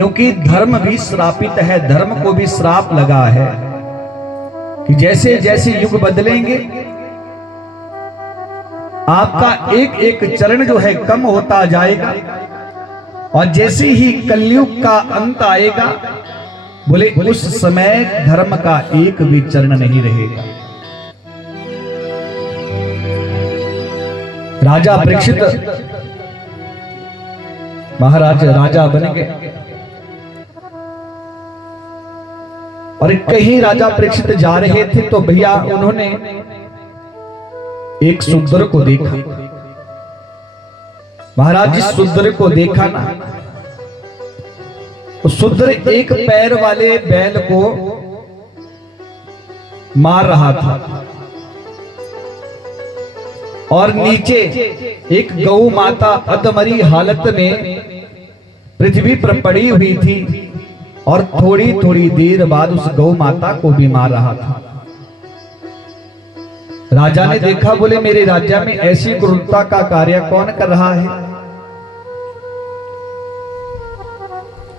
क्योंकि धर्म भी श्रापित है, धर्म को भी श्राप लगा है कि जैसे जैसे युग बदलेंगे आपका एक एक चरण जो है कम होता जाएगा, और जैसे ही कलयुग का अंत आएगा बोले उस समय धर्म का एक भी चरण नहीं रहेगा। राजा परीक्षित महाराज राजा बन गए, और कहीं राजा परीक्षित जा रहे थे तो भैया उन्होंने एक शूद्र को देखा। महाराज जिस शूद्र को देखा ना, उस शूद्र एक पैर वाले बैल को मार रहा था, और नीचे एक गौ माता अधमरी हालत में पृथ्वी पर पड़ी हुई थी, और थोड़ी थोड़ी देर बाद उस गौ माता को भी मार रहा था। राजा ने देखा, बोले मेरे राज्य में ऐसी क्रूरता का कार्य कौन कर रहा है।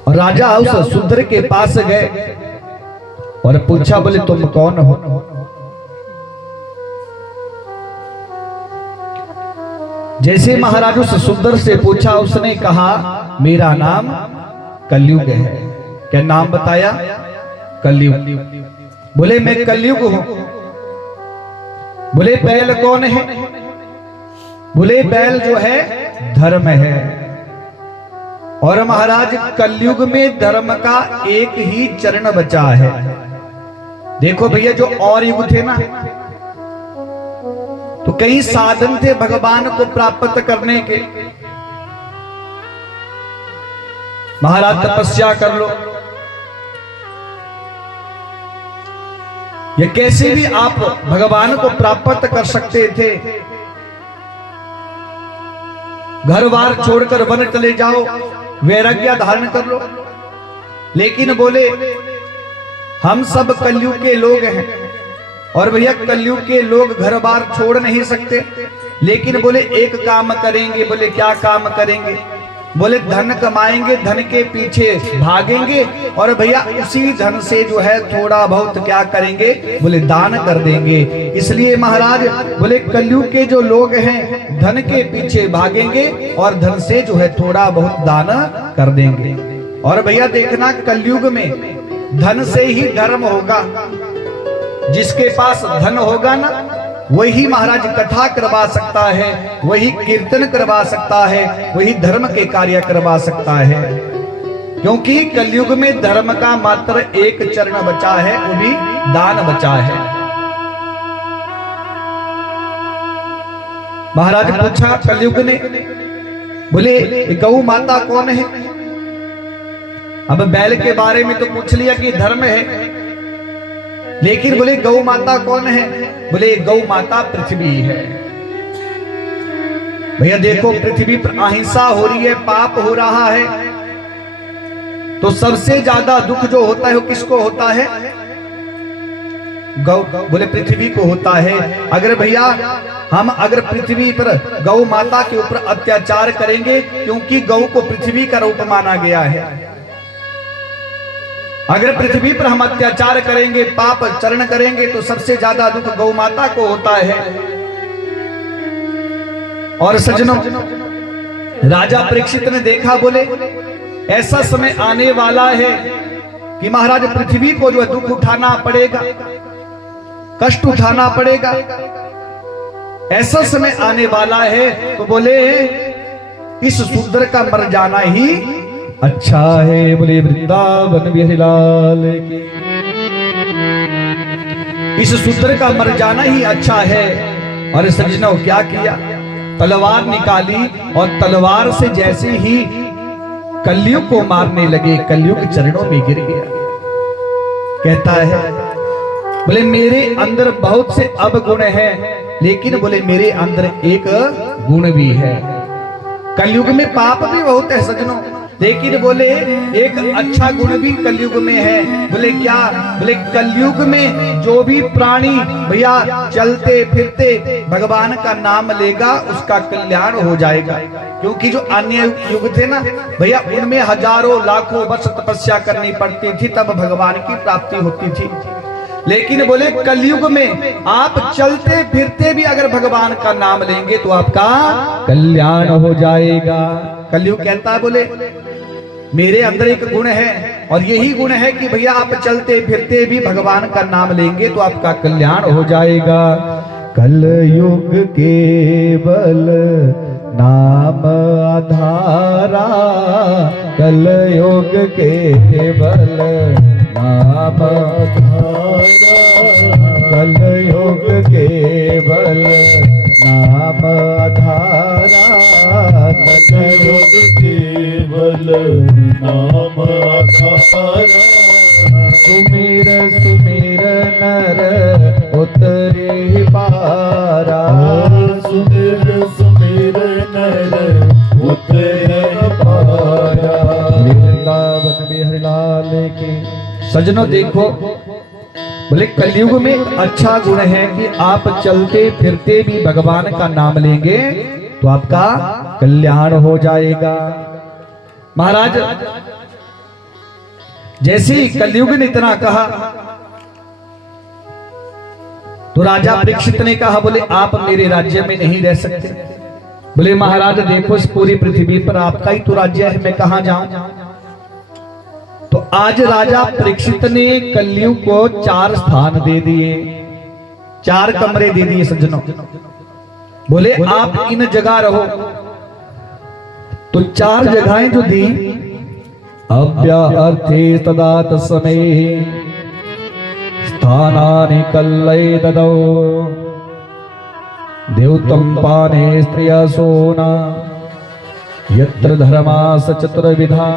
और राजा उस शूद्र के पास गए और पूछा, बोले तुम कौन हो। जैसे महाराज उस शूद्र से पूछा, उसने कहा मेरा नाम कलयुग है। क्या नाम बताया? कलयुग। बोले मैं कलयुग हूं। बोले बैल कौन है? बोले बैल जो है धर्म है। और महाराज कलयुग में धर्म का एक ही चरण बचा है। देखो भैया, जो और युग थे ना, तो कई साधन थे भगवान को प्राप्त करने के। महाराज तपस्या कर लो, ये कैसे भी आप भगवान को प्राप्त कर सकते थे। घर बार छोड़कर वन चले जाओ, वैराग्य धारण कर लो। लेकिन बोले हम सब कलयुग के लोग हैं, और भैया कलयुग के लोग घर बार छोड़ नहीं सकते। लेकिन बोले एक काम करेंगे। बोले क्या काम करेंगे? बोले धन कमाएंगे, धन के पीछे भागेंगे, और भैया उसी धन से जो है थोड़ा बहुत क्या करेंगे? बोले दान कर देंगे। इसलिए महाराज बोले कलयुग के जो लोग हैं धन के पीछे भागेंगे और धन से जो है थोड़ा बहुत दान कर देंगे। और भैया देखना, कलयुग में धन से ही धर्म होगा। जिसके पास धन होगा ना, वही महाराज कथा करवा सकता है, वही कीर्तन करवा सकता है, वही धर्म के कार्य करवा सकता है। क्योंकि कलयुग में धर्म का मात्र एक चरण बचा है, वो भी दान बचा है। महाराज पूछा कलयुग ने, बोले गौ माता कौन है? अब बैल के बारे में तो पूछ लिया कि धर्म है, लेकिन बोले गौ माता कौन है? बोले गौ माता पृथ्वी है। भैया देखो, पृथ्वी पर अहिंसा हो रही है, पाप हो रहा है, तो सबसे ज्यादा दुख जो होता है वो किसको होता है? गौ, बोले पृथ्वी को होता है। अगर भैया हम अगर पृथ्वी पर गौ माता के ऊपर अत्याचार करेंगे, क्योंकि गौ को पृथ्वी का रूप माना गया है, अगर पृथ्वी पर हम अत्याचार करेंगे, पाप चरण करेंगे, तो सबसे ज्यादा दुख गौ माता को होता है। और सज्जनों, राजा परीक्षित ने देखा, बोले ऐसा समय आने वाला है कि महाराज पृथ्वी को जो है दुख उठाना पड़ेगा, कष्ट उठाना पड़ेगा। ऐसा समय आने वाला है, तो बोले इस शूद्र का मर जाना ही अच्छा है। बोले वृंदावन बिहारी लाल की। इस शूद्र का मर जाना ही अच्छा है। और सज्जनों क्या किया? तलवार निकाली, और तलवार से जैसे ही कलयुग को मारने लगे, कलयुग चरणों में गिर गया। कहता है, बोले मेरे अंदर बहुत से अवगुण हैं, लेकिन बोले मेरे अंदर एक गुण भी है। कलयुग में पाप भी बहुत है सज्जनों, लेकिन बोले एक अच्छा गुण भी कलयुग में है। बोले क्या? बोले कलयुग में जो भी प्राणी भैया चलते फिरते भगवान का नाम लेगा उसका कल्याण हो जाएगा। क्योंकि जो अन्य युग थे ना भैया, उनमें हजारों लाखों वर्ष तपस्या करनी पड़ती थी, तब भगवान की प्राप्ति होती थी। लेकिन बोले कलयुग में आप चलते फिरते भी अगर भगवान का नाम लेंगे तो आपका कल्याण हो जाएगा। कलयुग कहता है बोले मेरे अंदर एक गुण है और यही गुण है कि भैया आप चलते फिरते भी भगवान का नाम लेंगे तो आपका कल्याण हो जाएगा। कलयुग केवल नाम आधारा, कलयुग केवल नाम आधारा, कलयुग केवल नाम आधारा, कलयुग केवल नाम आधारा। सुमिर सुमिर नर उतरे पारा, सुमिर सुमिर नर उतरे पारा। वृंदावन बिहारी लाल की। सजनों देखो, बोले कलयुग में अच्छा गुण है कि आप चलते फिरते भी भगवान का नाम लेंगे तो आपका कल्याण हो जाएगा। महाराज जैसे ही कलयुग ने इतना कहा तो राजा परीक्षित ने कहा बोले आप मेरे राज्य में नहीं रह सकते। बोले महाराज देखो इस पूरी पृथ्वी पर आपका ही तो राज्य है, मैं कहां जाऊं। तो आज राजा परीक्षित ने कलयुग को 4 स्थान दे दिए, 4 कमरे दे दिए सज्जनों। बोले आप इन जगह रहो। तो 4 जगहें जो दी, अव्यार्थे तदा तस्मै स्थानानि कल्लये ददौ, देवतं पाने स्त्रिया सोना, यत्र धर्मास चतुर्विधा।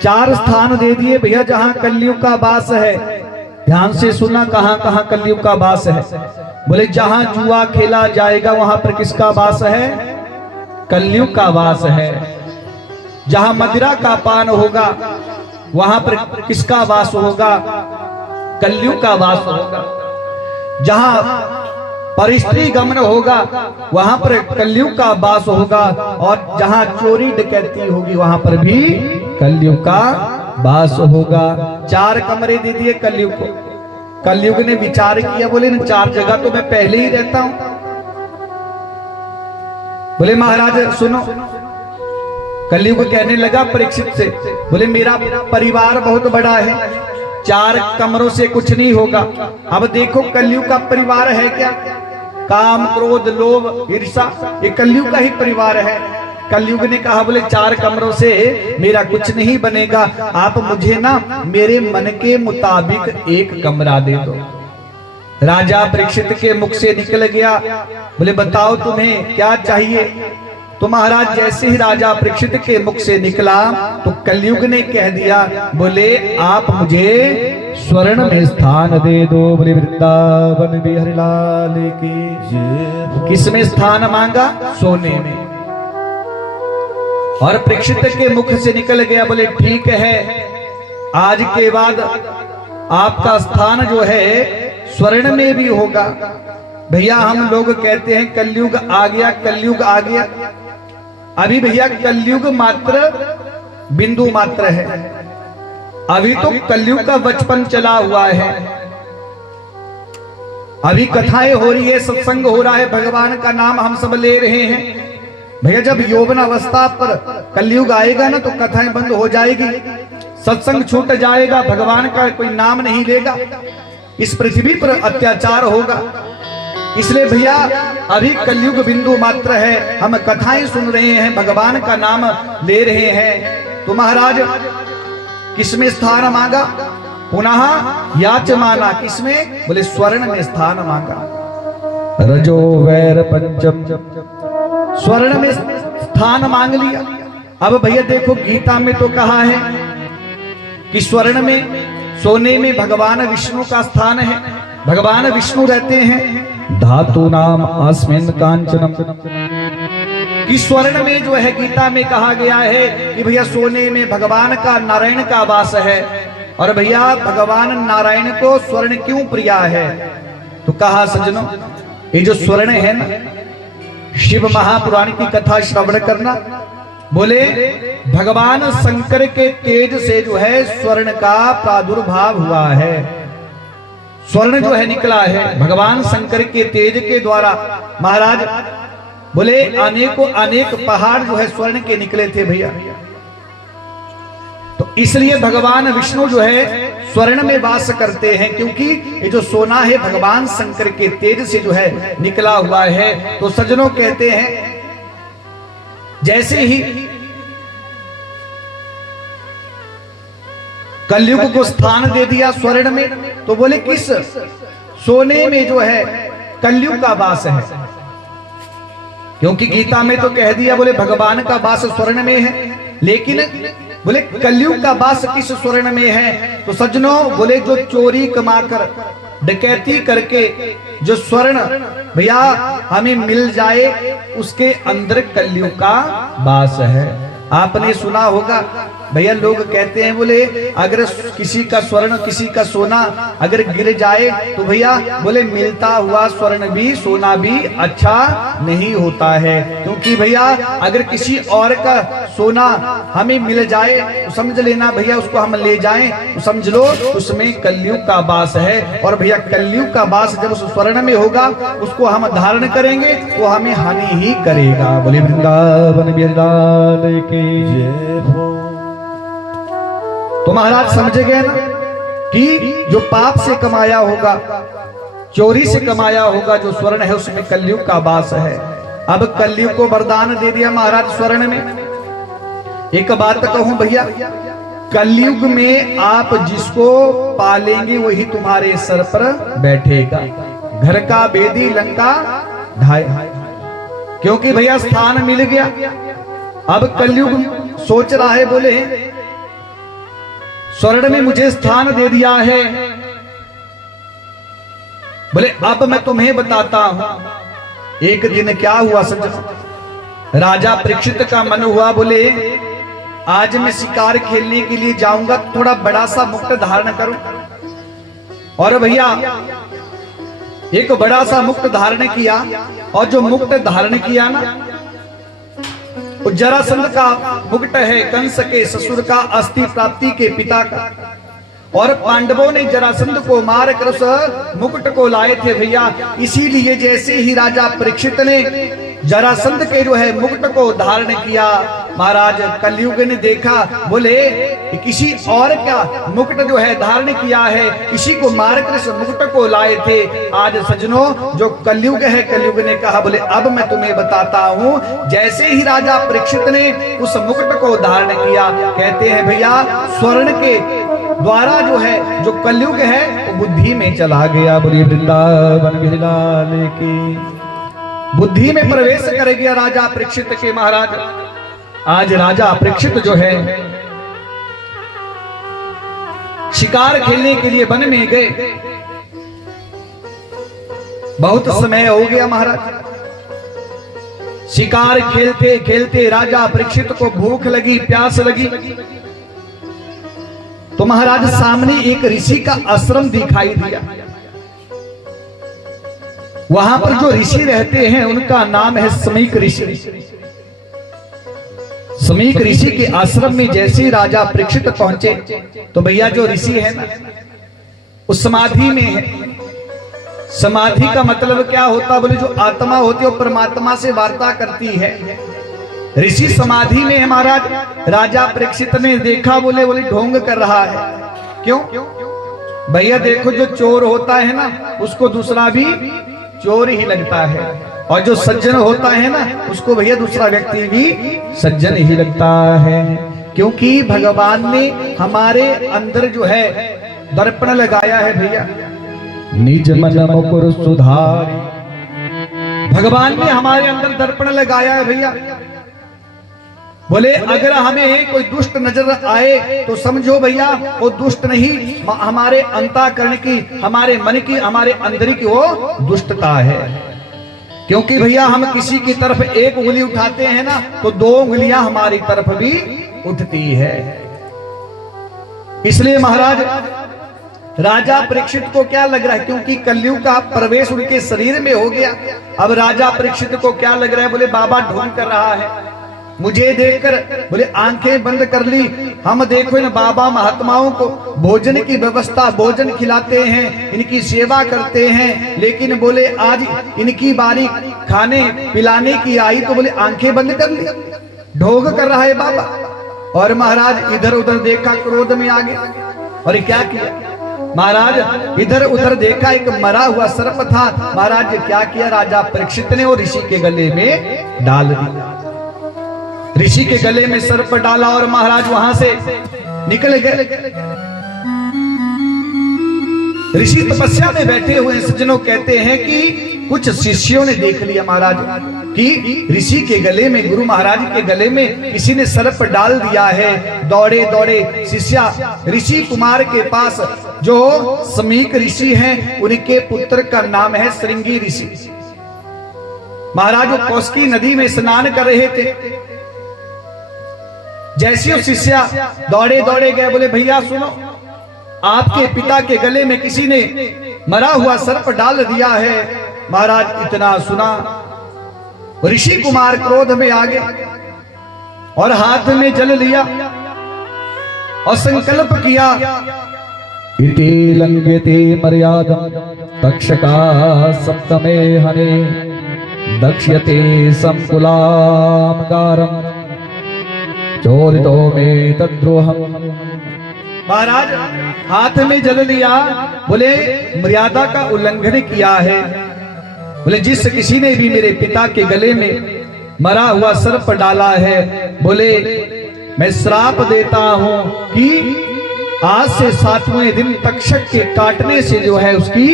4 स्थान दे दिए भैया जहां कलयुग का वास है। ध्यान से सुना, कहां कहां कलयुग का वास है। बोले जहां जुआ खेला जाएगा वहां पर किसका वास है? कलयुग का वास है। जहां मदिरा का पान होगा वहां पर किसका वास होगा? कलयुग का वास होगा। जहां परिस्त्री गमन होगा वहां पर कलयुग का वास होगा, और जहां चोरी डकैती होगी वहां पर भी कलयुग का वास होगा। 4 कमरे दे दिए कलयुग को। कलयुग ने विचार किया, बोले इन 4 जगह तो मैं पहले ही रहता हूं। बोले महाराज सुनो, कलयुग कहने लगा परीक्षित से, बोले मेरा परिवार बहुत बड़ा है, 4 कमरों से कुछ नहीं होगा। अब देखो कलयुग का परिवार है क्या? काम क्रोध लोभ ईर्षा, ये कलयुग का ही परिवार है। कलयुग ने कहा बोले 4 कमरों से मेरा कुछ नहीं बनेगा, आप मुझे ना मेरे मन के मुताबिक 1 कमरा दे दो। राजा परीक्षित के मुख से निकल गया, बोले बताओ तुम्हें क्या चाहिए। तो महाराज जैसे ही राजा परीक्षित के मुख से निकला तो कलयुग ने कह दिया, बोले आप मुझे स्वर्ण में स्थान दे दो। बोले वृंदावन बिहारी लाल की। किसमें स्थान मांगा? सोने में। और परीक्षित के मुख से निकल गया, बोले ठीक है, आज के बाद आपका स्थान जो है स्वर्ण में भी होगा। भैया हम लोग कहते हैं कलयुग आ गया, कलयुग आ गया। अभी भैया कलयुग मात्र बिंदु मात्र है। अभी तो कलयुग का बचपन चला हुआ है। अभी कथाएं हो रही है, सत्संग हो रहा है, भगवान का नाम हम सब ले रहे हैं। भैया जब यौवन अवस्था पर कलयुग आएगा ना तो कथाएं बंद हो जाएगी, सत्संग छूट जाएगा, भगवान का कोई नाम नहीं लेगा, इस पृथ्वी पर अत्याचार होगा। इसलिए भैया अभी कलयुग बिंदु मात्र है, हम कथाएं सुन रहे हैं, भगवान का नाम ले रहे हैं। तो महाराज किसमें स्थान मांगा? पुनः याचमाना, किसमें? बोले स्वर्ण में स्थान मांगा। रजो वैर पंचम, स्वर्ण में स्थान मांग लिया। अब भैया देखो गीता में तो कहा है कि स्वर्ण में सोने में भगवान विष्णु का स्थान है, भगवान विष्णु रहते हैं। धातु नाम अस्मिन् कांचनम, कि स्वर्ण में जो है गीता में कहा गया है कि भैया सोने में भगवान का नारायण का वास है, और भैया भगवान नारायण को स्वर्ण क्यों प्रिया है? तो कहा सज्जनों, ये जो स्वर्ण है ना, शिव महापुराण की कथा श्रवण करना। बोले भगवान शंकर के तेज से जो है स्वर्ण का प्रादुर्भाव हुआ है, स्वर्ण जो है निकला है भगवान शंकर के तेज के द्वारा। महाराज बोले अनेक पहाड़ जो है स्वर्ण के निकले थे भैया। तो इसलिए भगवान विष्णु जो है स्वर्ण में वास करते हैं, क्योंकि ये जो सोना है भगवान शंकर के तेज से जो है निकला हुआ है। तो सज्जनों कहते हैं जैसे ही कलयुग को स्थान दे दिया स्वर्ण में, तो बोले किस सोने में जो है कलयुग का वास है, क्योंकि गीता में तो कह दिया बोले भगवान का वास स्वर्ण में है, लेकिन बोले कलयुग का वास किस स्वर्ण में है? तो सज्जनों बोले जो चोरी कमाकर डकैती करके जो स्वर्ण भैया हमें मिल जाए, उसके अंदर कलयुग का वास है। आपने सुना होगा भैया, लोग कहते हैं बोले अगर किसी का स्वर्ण किसी का सोना अगर गिर जाए तो भैया बोले मिलता हुआ स्वर्ण भी सोना भी अच्छा नहीं होता है, क्योंकि भैया अगर किसी और का सोना हमें मिल जाए तो समझ लेना भैया उसको हम ले जाएं तो समझ लो उसमें कलयुग का वास है। और भैया कलयुग का वास जब उस स्वर्ण में होगा उसको हम धारण करेंगे वो हमें हानि ही करेगा। बोले वृंदावन बिहारी की जय हो। तो महाराज समझ गए ना कि जो पाप से कमाया होगा, चोरी से कमाया होगा जो स्वर्ण है उसमें कलयुग का वास है। अब कलयुग को वरदान दे दिया महाराज स्वर्ण में। एक बात कहूं भैया, कलयुग में आप जिसको पालेंगे वही तुम्हारे सर पर बैठेगा। घर का बेदी लंका ढाई, क्योंकि भैया स्थान मिल गया। अब कलयुग सोच रहा है बोले स्वर्ण में मुझे स्थान दे दिया है, बोले अब मैं तुम्हें बताता हूं। एक दिन क्या हुआ सज्जनों, राजा परीक्षित का मन हुआ बोले आज मैं शिकार खेलने के लिए जाऊंगा, थोड़ा बड़ा सा मुकुट धारण करूं। और भैया एक बड़ा सा मुकुट धारण किया, और जो मुकुट धारण किया ना जरासंध का मुकुट है, कंस के ससुर का, अस्थि प्राप्ति के पिता का। और पांडवों ने जरासंध को मार कर उस मुकुट को लाए थे भैया। इसीलिए जैसे ही राजा परीक्षित ने जरासंध के जो है मुकुट को धारण किया, महाराज कलयुग ने देखा बोले किसी और का मुकुट जो है धारण किया है, किसी को मारकर इस मुकुट को लाए थे। आज सज्जनों जो कलयुग है, कलयुग ने कहा बोले अब मैं तुम्हें बताता हूं। जैसे ही राजा परीक्षित ने उस मुकुट को धारण किया, कहते हैं भैया स्वर्ण के द्वारा जो है जो कलयुग है वो बुद्धि में चला गया। बोलिए वृंदावन बिहारी की, बुद्धि में प्रवेश कर गया राजा परीक्षित के। महाराज आज राजा परीक्षित जो है शिकार खेलने के लिए वन में गए। बहुत समय हो गया महाराज, शिकार खेलते खेलते राजा परीक्षित को भूख लगी, प्यास लगी। तो महाराज सामने एक ऋषि का आश्रम दिखाई दिया। वहां पर जो ऋषि रहते हैं उनका नाम है समीक ऋषि। समीक ऋषि के आश्रम में जैसे ही राजा परीक्षित पहुंचे तो भैया जो ऋषि है ना उस समाधि में है। समाधि का मतलब क्या होता, बोले जो आत्मा होती है वो परमात्मा से वार्ता करती है। ऋषि समाधि में है महाराज। राजा परीक्षित ने देखा, बोले ढोंग कर रहा है। क्यों भैया? देखो जो चोर होता है ना उसको दूसरा भी चोर ही लगता है, और जो सज्जन होता है ना उसको भैया दूसरा व्यक्ति भी सज्जन ही लगता है। क्योंकि भगवान ने हमारे अंदर जो है दर्पण लगाया है भैया, निज मन मुकुर सुधारी। भगवान ने हमारे अंदर दर्पण लगाया है भैया। बोले अगर हमें कोई दुष्ट नजर आए तो समझो भैया वो दुष्ट नहीं, हमारे अंतःकरण की, हमारे मन की, हमारे अंदर की वो दुष्टता है। क्योंकि भैया हम किसी की तरफ एक उंगली उठाते हैं ना तो दो उंगलियां हमारी तरफ भी उठती है। इसलिए महाराज राजा परीक्षित को क्या लग रहा है, क्योंकि कलयुग का प्रवेश उनके शरीर में हो गया। अब राजा परीक्षित को क्या लग रहा है, बोले बाबा ढोंग कर रहा है मुझे देखकर, बोले आंखें बंद कर ली। हम देखो इन बाबा महात्माओं को भोजन की व्यवस्था, भोजन खिलाते हैं, इनकी सेवा करते हैं, लेकिन बोले आज इनकी बारी खाने पिलाने की आई तो बोले आंखें बंद कर ली, ढोंग कर रहा है बाबा। और महाराज इधर उधर देखा, क्रोध में आ गया और क्या किया महाराज, इधर उधर देखा एक मरा हुआ सर्प था। महाराज क्या किया राजा परीक्षित ने, और ऋषि के गले में डाल दिया। ऋषि के गले में सर्प डाला और महाराज वहां से निकल गए। ऋषि तपस्या में बैठे हुए सज्जनों कहते हैं कि कुछ शिष्यों ने देख लिया महाराज कि ऋषि के गले में, गुरु महाराज के गले में किसी ने सर्प डाल दिया है। दौड़े दौड़े शिष्या ऋषि कुमार के पास, जो समीक ऋषि हैं, उनके पुत्र का नाम है श्रृंगी ऋषि। महाराज वो कौशिकी नदी में स्नान कर रहे थे। जैसे वो शिष्या दौड़े दौड़े गए, बोले भैया सुनो, आपके पिता के गले में किसी ने मरा हुआ सर्प डाल दिया है। महाराज इतना सुना, ऋषि कुमार क्रोध में आ गए और हाथ में जल लिया और संकल्प किया, इति लंघ्यते मर्यादं तक्षका सप्तमे हने दक्ष्यते संकुलामकारं चोरितो में तद्रोहम्। महाराज हाथ में जल लिया, बोले मर्यादा का उल्लंघन किया है। बोले जिस किसी ने भी मेरे पिता के गले में मरा हुआ सर्प डाला है, बोले मैं श्राप देता हूं कि आज से 7वें दिन तक्षक के काटने से जो है उसकी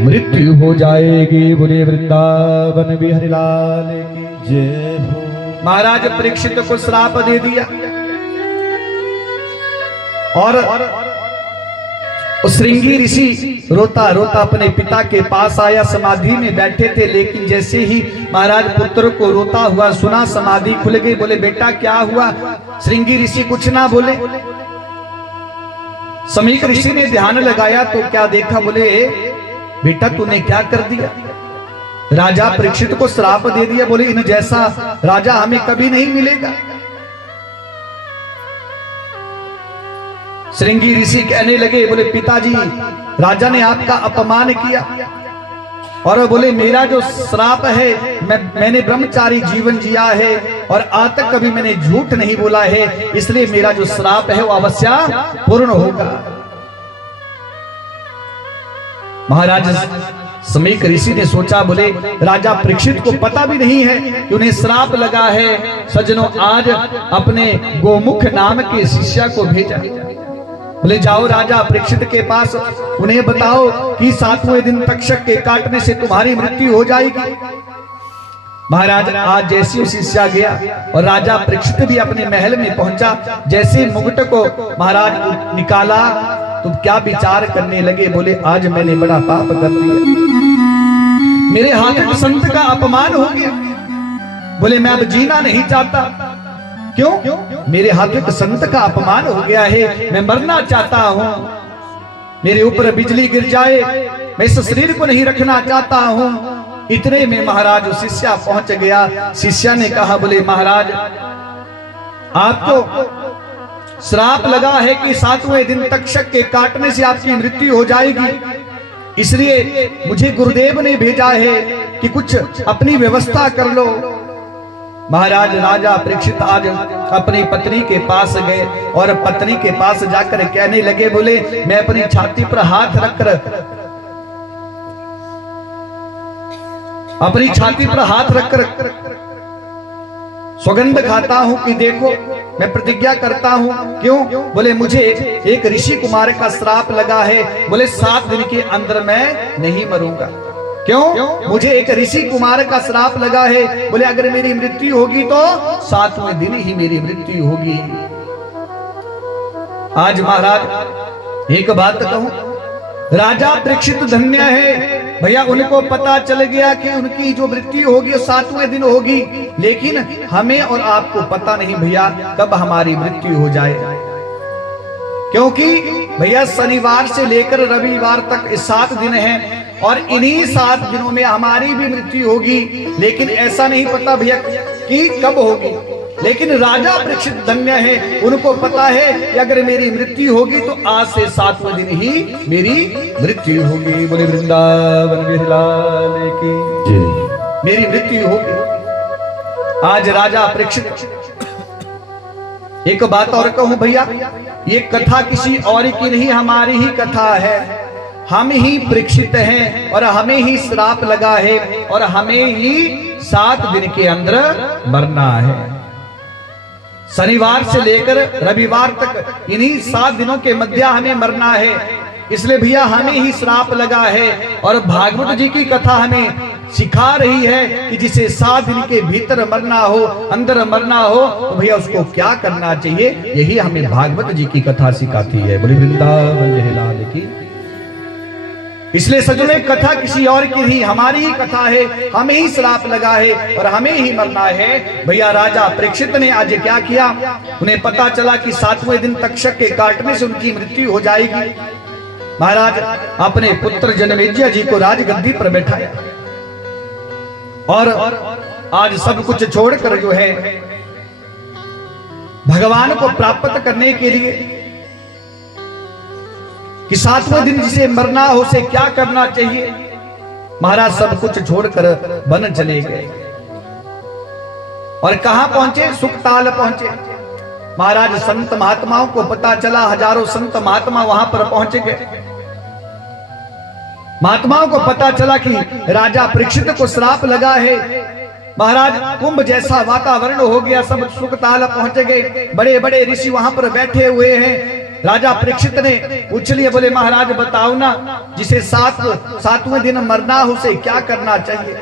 मृत्यु हो जाएगी। बोले वृंदावन बिहारी लाल की जय हो। महाराज परीक्षित को श्राप दे दिया और श्रृंगी ऋषि रोता रोता अपने पिता के पास आया। समाधि में बैठे थे, लेकिन जैसे ही महाराज पुत्र को रोता हुआ सुना, समाधि खुल गई। बोले बेटा क्या हुआ? श्रृंगी ऋषि कुछ ना बोले। समीक ऋषि ने ध्यान लगाया तो क्या देखा, बोले बेटा तूने क्या कर दिया? राजा परीक्षित को श्राप दे दिया। बोले इन जैसा राजा हमें कभी नहीं मिलेगा। श्रृंगी ऋषि कहने लगे, बोले पिताजी राजा ने आपका अपमान किया और बोले मेरा जो श्राप है, मैंने ब्रह्मचारी जीवन जिया है और आज तक कभी मैंने झूठ नहीं बोला है, इसलिए मेरा जो श्राप है वो अवश्य पूर्ण होगा। महाराज समीक ऋषि ने सोचा, बोले राजा परीक्षित को पता भी नहीं है कि उन्हें श्राप लगा है। सज्जनों आज अपने गोमुख नाम के शिष्य को भेजा, बोले जाओ राजा परीक्षित के पास, उन्हें बताओ कि 7वें दिन तक्षक के काटने से तुम्हारी मृत्यु हो जाएगी। महाराज आज जैसे शिष्य गया और राजा परीक्षित भी अपने महल में पहुंचा। जैसे मुकुट को महाराज निकाला तो क्या विचार करने लगे, बोले आज मैंने बड़ा पाप कर दिया, मेरे हाथ संत का अपमान हो गया। बोले मैं अब जीना नहीं चाहता। क्यों? मेरे हाथ संत का अपमान हो गया है, मैं मरना चाहता हूं, मेरे ऊपर बिजली गिर जाए, मैं इस शरीर को नहीं रखना चाहता हूं। इतने में महाराज शिष्य पहुंच गया। शिष्य ने कहा, बोले महाराज आपको श्राप लगा है कि 7वें दिन तक्षक के काटने से आपकी मृत्यु हो जाएगी, इसलिए मुझे गुरुदेव ने भेजा है कि कुछ अपनी व्यवस्था कर लो। महाराज राजा परीक्षित आज अपनी पत्नी के पास गए और पत्नी के पास जाकर कहने लगे, बोले मैं अपनी छाती पर हाथ रखकर सौगंध खाता हूं कि देखो मैं प्रतिज्ञा करता हूं। क्यों? बोले मुझे एक ऋषि कुमार का श्राप लगा है, बोले 7 दिन के अंदर मैं नहीं मरूंगा। क्यों? मुझे एक ऋषि कुमार का श्राप लगा है, बोले अगर मेरी मृत्यु होगी तो 7वें दिन ही मेरी मृत्यु होगी। आज महाराज एक बात कहूं, राजा परीक्षित धन्य है भैया उनको पता चल गया कि उनकी जो मृत्यु होगी 7वें दिन होगी, लेकिन हमें और आपको पता नहीं भैया कब हमारी मृत्यु हो जाए, क्योंकि भैया शनिवार से लेकर रविवार तक 7 दिन हैं और इन्हीं 7 दिनों में हमारी भी मृत्यु होगी, लेकिन ऐसा नहीं पता भैया कि कब होगी। लेकिन राजा परीक्षित धन्य है, उनको पता है कि अगर मेरी मृत्यु होगी तो आज से 7वें दिन ही मेरी मृत्यु होगी। बोले वृंदावन बिहारी लाल की जय। मेरी मृत्यु होगी आज राजा परीक्षित। एक बात और कहूं भैया, ये कथा किसी और की नहीं, हमारी ही कथा है। हम ही परीक्षित हैं और हमें ही श्राप लगा है और हमें ही 7 दिन के अंदर मरना है। शनिवार से लेकर रविवार तक इन्हीं 7 दिनों के मध्य हमें मरना है, इसलिए भैया हमें ही श्राप लगा है। और भागवत जी की कथा हमें सिखा रही है कि जिसे 7 दिन के भीतर मरना हो, अंदर मरना हो, तो भैया उसको क्या करना चाहिए, यही हमें भागवत जी की कथा सिखाती है। बोले वृंदावन बिहारी लाल की। इसलिए सजने कथा किसी और की नहीं, हमारी ही कथा है, हमें ही श्राप लगा है और हमें ही मरना है। भैया राजा परीक्षित ने आज क्या किया, उन्हें पता चला कि 7वें दिन तक्षक के काटने से उनकी मृत्यु हो जाएगी। महाराज अपने पुत्र जनमेजय जी को राजगद्दी पर बैठाया और आज सब कुछ छोड़कर जो है भगवान को प्राप्त करने के लिए कि 7वें दिन जिसे मरना हो उसे क्या करना चाहिए, महाराज सब कुछ छोड़कर वन चले गए। और कहां पहुंचे, सुखताल पहुंचे। महाराज संत महात्माओं को पता चला, हजारों संत महात्मा वहां पर पहुंच गए। महात्माओं को पता चला कि राजा परीक्षित को श्राप लगा है। महाराज कुंभ जैसा वातावरण हो गया, सब सुखताल पहुंच गए। बड़े बड़े ऋषि वहां पर बैठे हुए हैं। राजा परीक्षित ने पूछ लिया, बोले महाराज बताओ ना, जिसे 7वें दिन मरना हो उसे क्या करना चाहिए।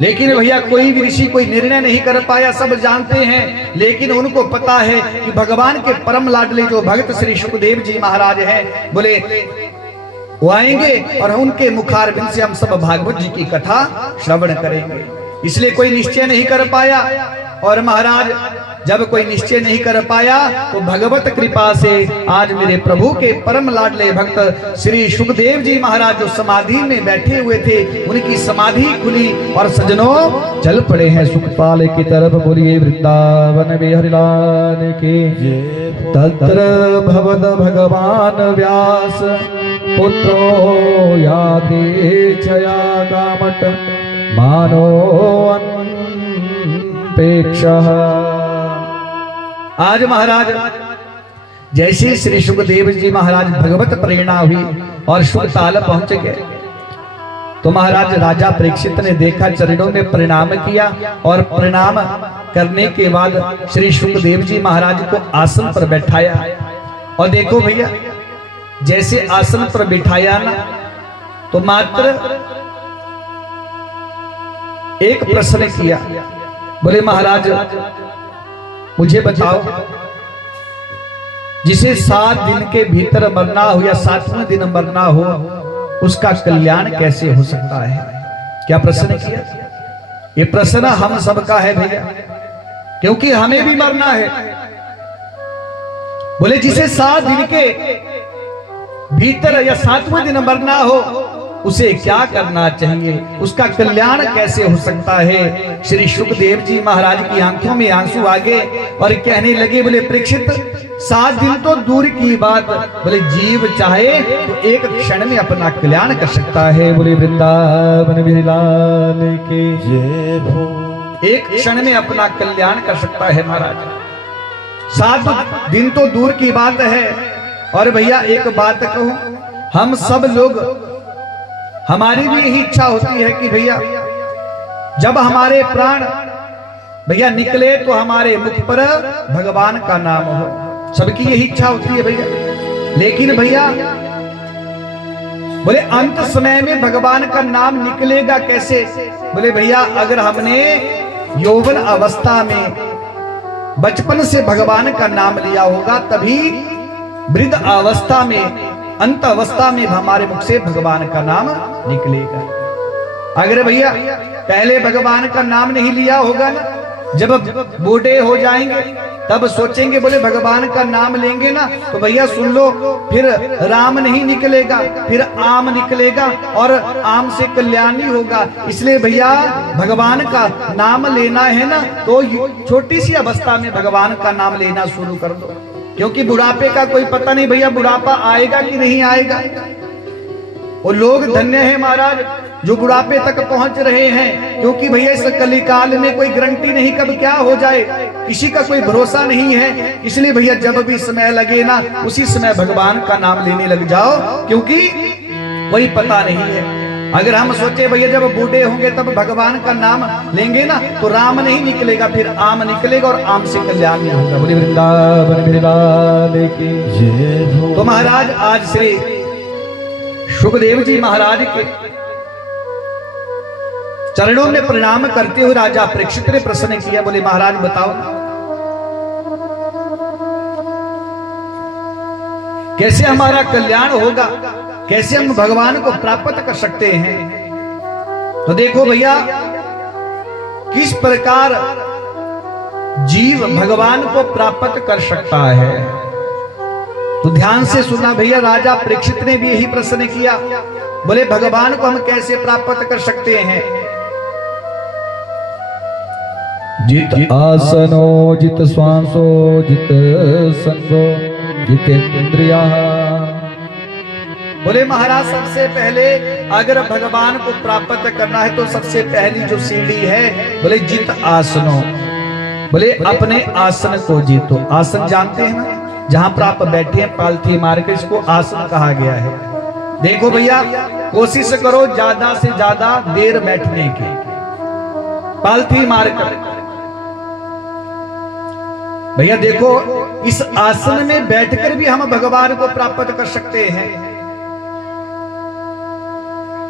लेकिन भैया कोई भी ऋषि कोई निर्णय नहीं कर पाया, सब जानते हैं। लेकिन उनको पता है कि भगवान के परम लाडले जो भक्त श्री सुखदेव जी महाराज हैं, बोले वो आएंगे और उनके मुखारबिंद से हम सब भागवत जी की कथा श्रवण करेंगे। इसलिए कोई निश्चय नहीं कर पाया। और महाराज जब कोई निश्चय नहीं कर पाया तो भगवत कृपा से आज मेरे प्रभु के परम लाडले भक्त श्री सुखदेव जी महाराज जो समाधि में बैठे हुए थे, उनकी समाधि खुली और सजनों चल पड़े हैं सुखपाल की तरफ। बोलिए वृंदावन बिहारी लाल की जय। तत्र भवद भगवान व्यास पुत्रो यादेच्छया गामट मानो अनपेक्षा। आज महाराज जैसे श्री सुखदेव जी महाराज भगवत प्रेरणा हुई और सुखताल पहुंच गए, तो महाराज राजा परीक्षित ने देखा, चरणों में प्रणाम किया और प्रणाम करने के बाद श्री सुखदेव जी महाराज को आसन पर बैठाया। और देखो भैया जैसे आसन पर बिठाया ना, तो मात्र एक प्रश्न किया, बोले महाराज मुझे बताओ, जिसे 7 दिन के भीतर मरना हो या 7वें दिन मरना हो, उसका कल्याण कैसे हो सकता है। क्या प्रश्न किया? ये प्रश्न हम सबका है भैया, क्योंकि हमें भी मरना है। बोले जिसे 7 दिन के भीतर या 7वें दिन मरना हो, उसे क्या करना चाहिए, उसका कल्याण कैसे हो सकता है। श्री सुखदेव जी महाराज की आंखों में आंसू आ गए और कहने लगे, बोले परीक्षित 7 दिन तो दूर की बात, बोले जीव चाहे तो एक क्षण में अपना कल्याण कर सकता है। बोले वृंदावन बिहारी लाल की जय। एक क्षण में अपना कल्याण कर सकता है महाराज। 7 दिन तो दूर की बात है। और भैया एक बात कहूं, हम सब लोग, हमारी भी यही इच्छा होती है कि भैया जब हमारे प्राण भैया निकले तो हमारे मुख पर भगवान का नाम हो। सबकी यही इच्छा होती है भैया। लेकिन भैया बोले अंत समय में भगवान का नाम निकलेगा कैसे। बोले भैया अगर हमने यौवन अवस्था में बचपन से भगवान का नाम लिया होगा, तभी वृद्ध अवस्था में अंत अवस्था में हमारे मुख से भगवान का नाम निकलेगा। अगर भैया पहले भगवान का नाम नहीं लिया होगा ना, जब बूढ़े हो जाएंगे तब सोचेंगे बोले भगवान का नाम लेंगे ना तो भैया सुन लो, फिर राम नहीं निकलेगा, फिर आम निकलेगा और आम से कल्याण ही होगा। इसलिए भैया भगवान का नाम लेना है ना तो छोटी सी अवस्था में भगवान का नाम लेना शुरू कर दो, क्योंकि बुढ़ापे का कोई पता नहीं भैया बुढ़ापा आएगा कि नहीं आएगा। वो लोग धन्य है महाराज जो बुढ़ापे तक पहुंच रहे हैं, क्योंकि भैया इस कलिकाल में कोई गारंटी नहीं कब क्या हो जाए, किसी का कोई भरोसा नहीं है। इसलिए भैया जब भी समय लगे ना उसी समय भगवान का नाम लेने लग जाओ, क्योंकि कोई पता नहीं है। अगर हम सोचे भैया जब बूढ़े होंगे तब भगवान का नाम लेंगे ना तो राम नहीं निकलेगा, फिर आम निकलेगा और आम से कल्याण नहीं होगा। बोले वृंदावन गिरिलाल की जय हो। तो महाराज आज श्री सुखदेव जी महाराज के चरणों में प्रणाम करते हुए राजा परीक्षित ने प्रश्न किया, बोले महाराज बताओ कैसे हमारा कल्याण होगा, कैसे हम भगवान को प्राप्त कर सकते हैं। तो देखो भैया किस प्रकार जीव भगवान को प्राप्त कर सकता है, तो ध्यान से सुना भैया। राजा परीक्षित ने भी यही प्रश्न किया, बोले भगवान को हम कैसे प्राप्त कर सकते हैं। जित आसनो जित श्वासो जित संगो जितेंद्रिया। बोले महाराज सबसे पहले अगर भगवान को प्राप्त करना है तो सबसे पहली जो सीढ़ी है बोले जित आसनो, बोले अपने आसन को जीतो। आसन जानते हैं ना, जहां पर आप बैठे हैं पालथी मार के, इसको आसन कहा गया है। देखो भैया कोशिश करो ज्यादा से ज्यादा देर बैठने की, पालथी मार कर। भैया देखो इस आसन में बैठकर भी हम भगवान को प्राप्त कर सकते हैं।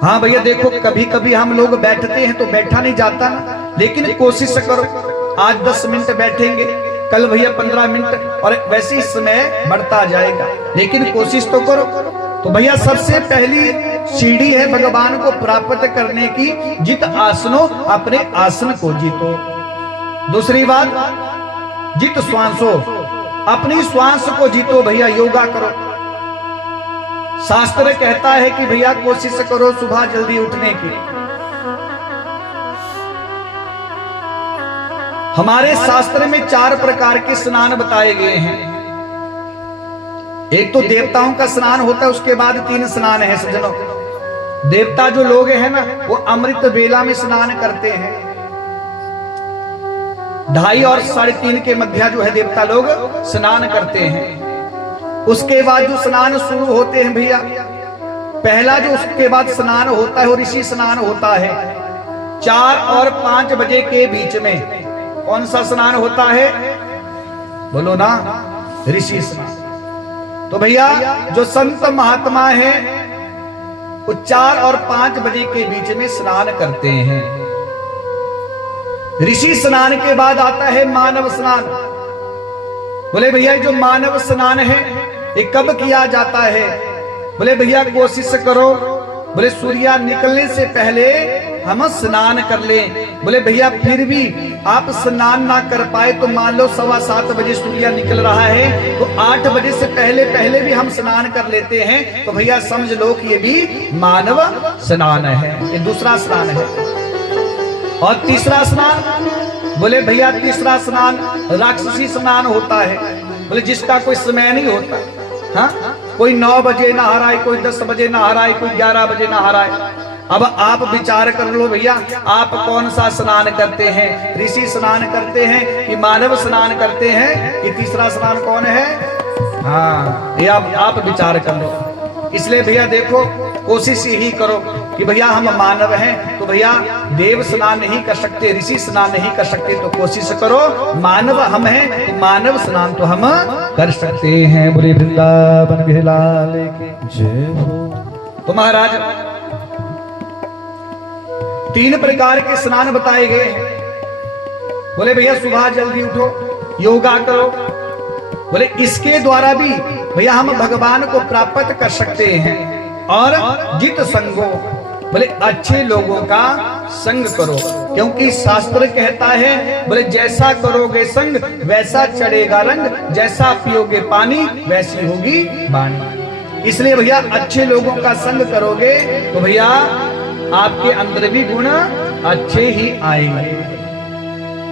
हाँ भैया देखो कभी कभी हम लोग बैठते हैं तो बैठा नहीं जाता ना, लेकिन कोशिश करो आज 10 मिनट बैठेंगे, कल भैया 15 मिनट, और वैसे ही समय बढ़ता जाएगा, लेकिन कोशिश तो करो। तो भैया सबसे पहली सीढ़ी है भगवान को प्राप्त करने की, जित आसनो, अपने आसन को जीतो। दूसरी बात जित श्वासो, अपनी श्वास को जीतो। भैया योगा करो। शास्त्र कहता है कि भैया कोशिश करो सुबह जल्दी उठने की। हमारे शास्त्र में 4 प्रकार के स्नान बताए गए हैं। एक तो देवताओं का स्नान होता है, उसके बाद 3 स्नान है सज्जनों। देवता जो लोग हैं ना वो अमृत बेला में स्नान करते हैं, 2:30 और 3:30 के मध्य जो है देवता लोग स्नान करते हैं। उसके बाद जो स्नान शुरू होते हैं भैया, पहला जो उसके बाद स्नान होता है वो ऋषि स्नान होता है। 4 और 5 बजे के बीच में कौन सा स्नान होता है, बोलो ना, ऋषि स्नान। तो भैया जो संत महात्मा है वो 4 और 5 बजे के बीच में स्नान करते हैं। ऋषि स्नान के बाद आता है मानव स्नान। बोले भैया जो मानव स्नान है ये कब किया जाता है, बोले भैया कोशिश करो, बोले सूर्य निकलने से पहले हम स्नान कर लें। बोले भैया फिर भी आप स्नान ना कर पाए तो मान लो 7:15 बजे सूर्य निकल रहा है, तो 8 बजे से पहले भी हम स्नान कर लेते हैं, तो भैया समझ लो कि ये भी मानव स्नान है। ये दूसरा स्नान है। और तीसरा स्नान, बोले भैया तीसरा स्नान राक्षसी स्नान होता है। बोले जिसका कोई समय नहीं होता, हाँ कोई 9 बजे नहा रहा है, कोई 10 बजे नहा रहा है, कोई 11 बजे नहा रहा है। अब आप विचार कर लो भैया आप कौन सा स्नान करते हैं, ऋषि स्नान करते हैं कि मानव स्नान करते हैं कि तीसरा स्नान कौन है। हाँ ये आप विचार कर लो। इसलिए भैया देखो कोशिश यही करो कि भैया हम मानव हैं तो भैया देव स्नान नहीं कर सकते, ऋषि स्नान नहीं कर सकते, तो कोशिश करो मानव हम हैं तो मानव स्नान तो हम कर सकते हैं। बोले वृंदावन बिहारी की जय हो। तो महाराज 3 प्रकार के स्नान बताए गए हैं। बोले भैया सुबह जल्दी उठो, योगा करो। बोले इसके द्वारा भी भैया हम भगवान को प्राप्त कर सकते हैं। और जित संगो, बोले अच्छे लोगों का संग करो, क्योंकि शास्त्र कहता है बोले जैसा करोगे संग वैसा चढ़ेगा रंग, जैसा पियोगे पानी वैसी होगी वाणी। इसलिए भैया अच्छे लोगों का संग करोगे तो भैया आपके अंदर भी गुण अच्छे ही आएंगे।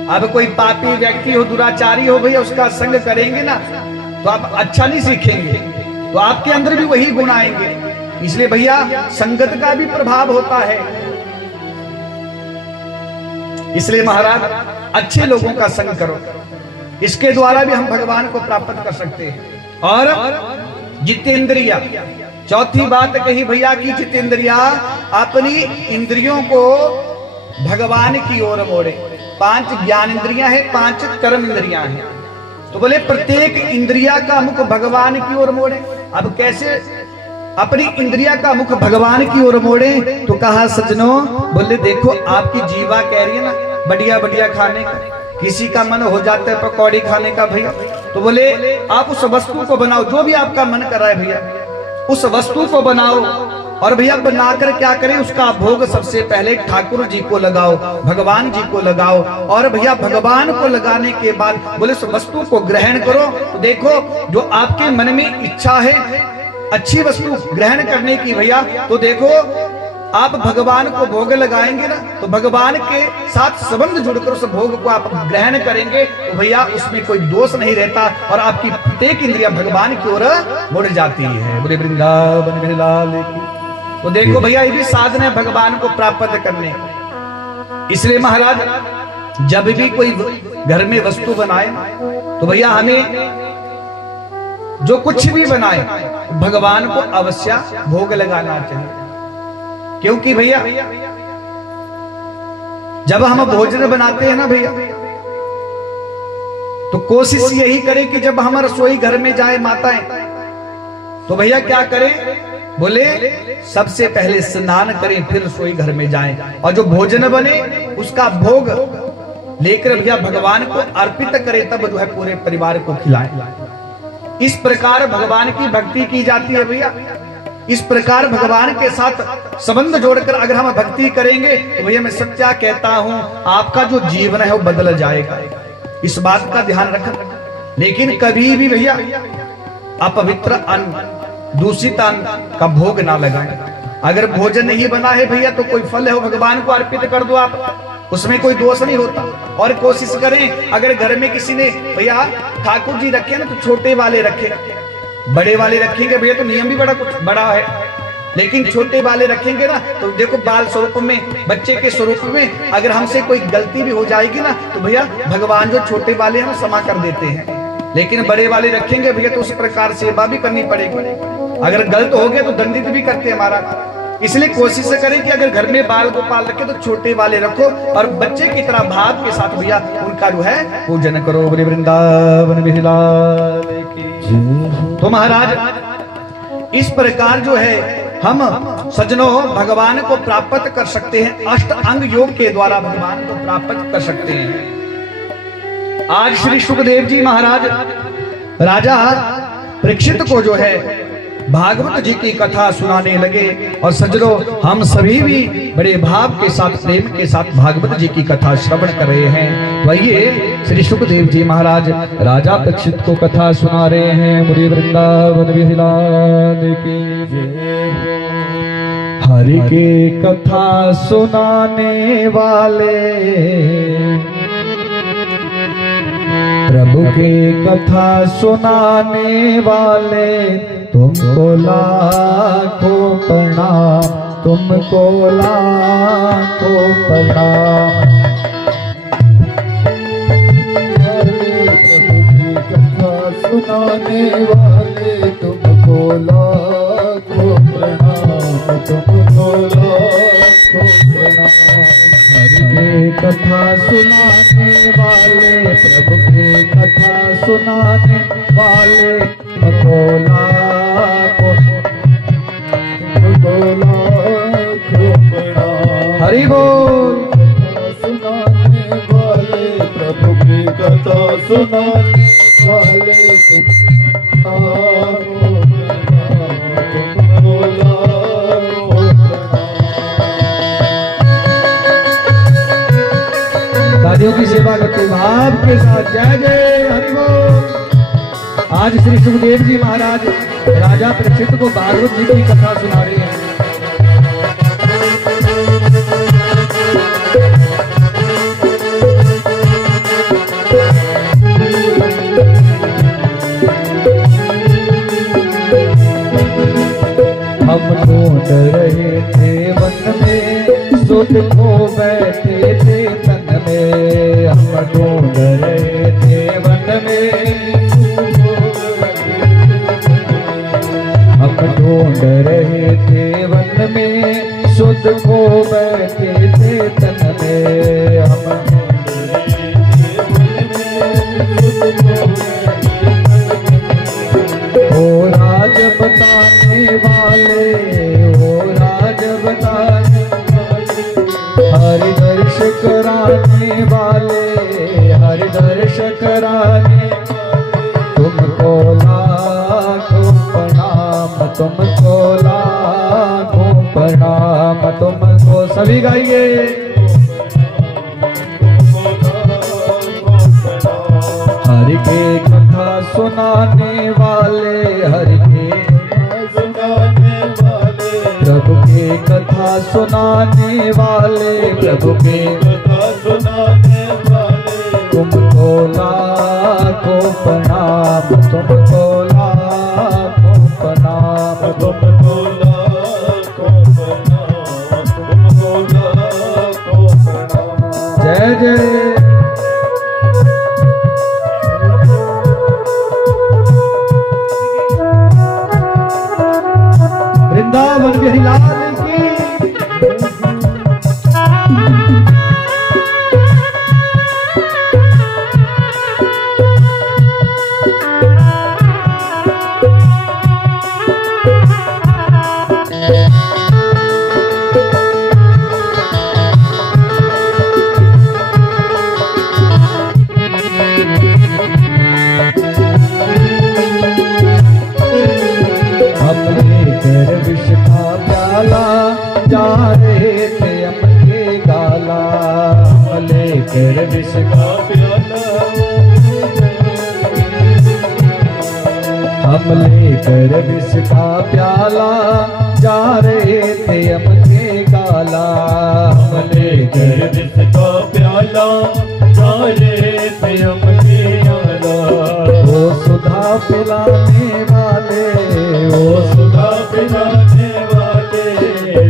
अब कोई पापी व्यक्ति हो, दुराचारी हो, भैया उसका संग करेंगे ना तो आप अच्छा नहीं सीखेंगे, तो आपके अंदर भी वही गुण आएंगे। इसलिए भैया संगत का भी प्रभाव होता है। इसलिए महाराज अच्छे लोगों का संग करो, इसके द्वारा भी हम भगवान को प्राप्त कर सकते हैं। और जितेंद्रिया, चौथी बात कही भैया की जितेंद्रिया अपनी इंद्रियों को भगवान की ओर मोड़े। 5 ज्ञान इंद्रियां हैं, 5 कर्म इंद्रियां हैं, तो बोले प्रत्येक इंद्रिया का मुख भगवान की ओर मोड़े। अब कैसे अपनी इंद्रिया का मुख भगवान की ओर मोड़े? तो कहा सज्जनों, बोले देखो आपकी जीवा कह रही है ना बढ़िया बढ़िया खाने का, किसी का मन हो जाता है पकौड़ी खाने का भैया, तो बोले आप उस वस्तु को बनाओ जो भी आपका मन कर रहा है भैया, उस वस्तु को बनाओ। और भैया बनाकर क्या करें, उसका भोग सबसे पहले ठाकुर जी को लगाओ, भगवान जी को लगाओ। और भैया भगवान को लगाने के बाद बोले उस वस्तु को ग्रहण करो। तो देखो जो आपके मन में इच्छा है अच्छी वस्तु ग्रहण करने की भैया, तो देखो आप भगवान को भोग लगाएंगे ना तो भगवान के साथ संबंध जुड़कर उस भोग को आप ग्रहण करेंगे तो भैया उसमें कोई दोष नहीं रहता और आपकी प्रत्येक इंद्रिया भगवान की ओर मुड़ जाती है। बोले वृंदावन बिहारी लाल की। तो देखो भैया ये भी साधन है भगवान को प्राप्त करने। इसलिए महाराज जब भी कोई घर में वस्तु बनाए तो भैया हमें जो कुछ भी बनाए भगवान को अवश्य भोग लगाना चाहिए। क्योंकि भैया जब हम भोजन बनाते हैं ना भैया तो कोशिश यही करें कि जब हम रसोई घर में जाए माताएं तो भैया क्या करें, बोले सबसे पहले स्नान करें फिर रसोई घर में जाएं और जो भोजन बने उसका भोग लेकर भैया भगवान को अर्पित करें, तब जो है पूरे परिवार को खिलाएं। इस प्रकार भगवान की भक्ति की जाती है भैया। इस प्रकार भगवान के साथ संबंध जोड़कर अगर हम भक्ति करेंगे तो भैया मैं सच्चा कहता हूं आपका जो जीवन है वो बदल जाएगा। इस बात का ध्यान रखना। लेकिन कभी भी भैया अपवित्र अन्न, दूषित अन्न का भोग ना लगाएं। अगर भोजन नहीं बना है भैया तो कोई फल है वो भगवान को अर्पित कर दो आप, उसमें कोई दोष नहीं होता। और कोशिश करें अगर घर में किसी ने भैया ठाकुर जी रखे ना तो छोटे वाले रखे, बड़े वाले रखेंगे भैया तो नियम भी बड़ा है, लेकिन छोटे वाले रखेंगे ना तो देखो बाल स्वरूप में, बच्चे के स्वरूप में अगर हमसे कोई गलती भी हो जाएगी ना तो भैया भगवान जो छोटे वाले हैं ना क्षमा कर देते हैं। लेकिन बड़े वाले रखेंगे भैया तो उस प्रकार सेवा भी करनी पड़ेगी, अगर गलत हो गए तो दंडित भी करते हैं महाराज। इसलिए कोशिश करें कि अगर घर में बाल गोपाल रखे तो छोटे वाले रखो और बच्चे की तरह भाव के साथ भैया उनका जो है पूजन करो। बोले वृंदावन बिहारी लाल की। तो महाराज इस प्रकार जो है हम सज्जनों भगवान को प्राप्त कर सकते हैं, अष्ट अंग योग के द्वारा भगवान को प्राप्त कर सकते हैं। आज श्री सुखदेव जी महाराज राजा परीक्षित को जो है भागवत जी की कथा सुनाने लगे और सज्जनों हम सभी भी बड़े भाव के साथ प्रेम के साथ भागवत जी की कथा श्रवण कर रहे हैं। वही श्री सुखदेव जी महाराज राजा परीक्षित को कथा सुना रहे हैं। मुझे वृंदावन बिहारी लाल की जय। हरि के कथा सुनाने वाले, प्रभु के कथा सुनाने वाले, तुमको लाखों प्रणाम, तुमको लाखों प्रणाम। प्रभु की कथा सुनाने वाले तुमको लाखों प्रणाम, तुमको लाखों प्रणाम। हरि के कथा सुनाने वाले, प्रभु के कथा सुनाने वाले, तुमको लाखों प्रणाम। हरि बोल। सुनाने वाले, प्रभु की कथा सुनाने वाले, सबके साथ जय जय हरि बोल। आज श्री सुखदेव जी महाराज राजा परीक्षित को भागवत जी की कथा सुना रहे हैं। हम ढूंढ रहे थे वन में सुध को बैठे थे तन में। हम ढूंढ रहे थे वन में, हम ढूंढ रहे थे वन में सुध को बैठे थे तन में। हम ओ राज बताने वाले, ओ राज बताने वाले, हरि दर्श कराने वाले, हरि दर्श कराने, तुमको लाखों प्रणाम, तुमको लाखों प्रणाम, तुमको। सभी गाइए। हरि के कथा सुनाने वाले, हरि के सुनाने वाले, प्रभु के कथा सुनाने वाले, प्रभु के कथा सुनाने वाले, तुमको लाखों प्रणाम, तुमको लाखों प्रणाम, तुमको लाखों प्रणाम, तुमको लाखों प्रणाम। जय जय। वृंदावन बिहारी लाल की। विष का प्याला जा रहे थे हम के गाला, लेकर विष का प्याला, हम लेकर विष का प्याला जा रहे थे हम के गाला, हम लेकर विष का प्याला जा रहे थे हम के गाला। वो सुधा पिलाने वाले, वो सुधा पिलाने वाले,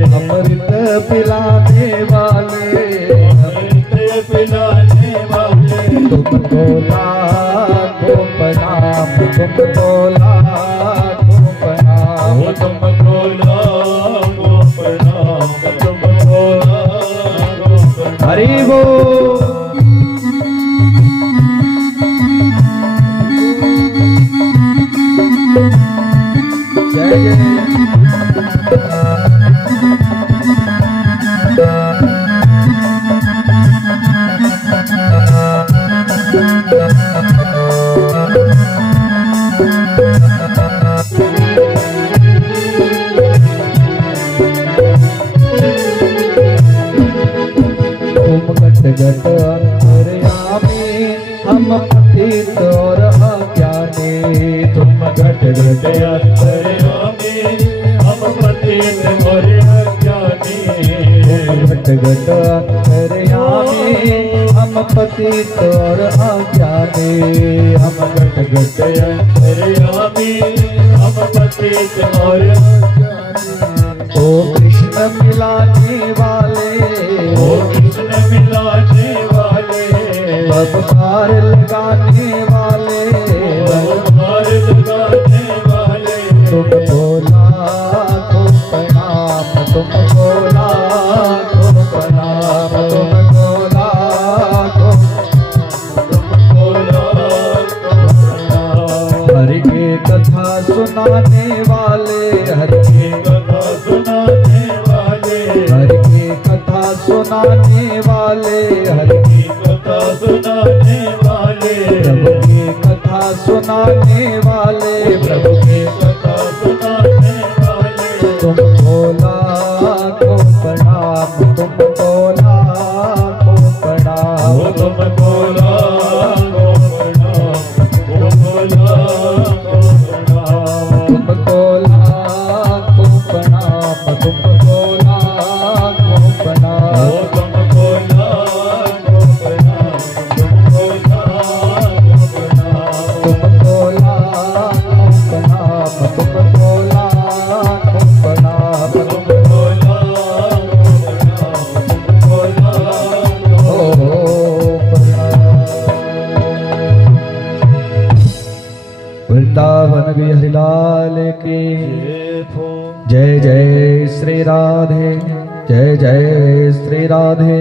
अमृत पिलाने वाले, अमृत पिलाने वाले, तुमको लाखों प्रणाम, तुमको लाखों प्रणाम, तुमको लाखों प्रणाम, तुमको लाखों प्रणाम। हरि बोल। जय जय। गट अंतर्यामी हम पतित और अज्ञानी, तुम घट घट अंतर्यामी हम पतित और अज्ञानी, घट घट अंतर्यामी हम पतित और अज्ञानी, हम घट घट अंतर्यामी हम पतित और अज्ञानी। ओ कृष्ण मिलाने वाले, ओ कृष्ण मिलाने वाले, बबकार लगाने वाले, बबकार लगाने वाले, तुमको लाखों प्रणाम, तुमको लाखों प्रणाम, तुमको लाखों, तुमको लाखों प्रणाम। हरि के कथा सुनाने वाले, हरि के कथा सुनाने वाले, हरि की कथा सुनाने वाले, हरि की कथा सुनाने वाले, प्रभु की कथा सुनाने वाले, प्रभु की कथा सुनाने वाले, तुमको लाखों प्रणाम, तुमको लाखों प्रणाम, तुमको लाखों वृंदावन बिहारी लाल की जय जय श्री राधे, जय जय श्री राधे,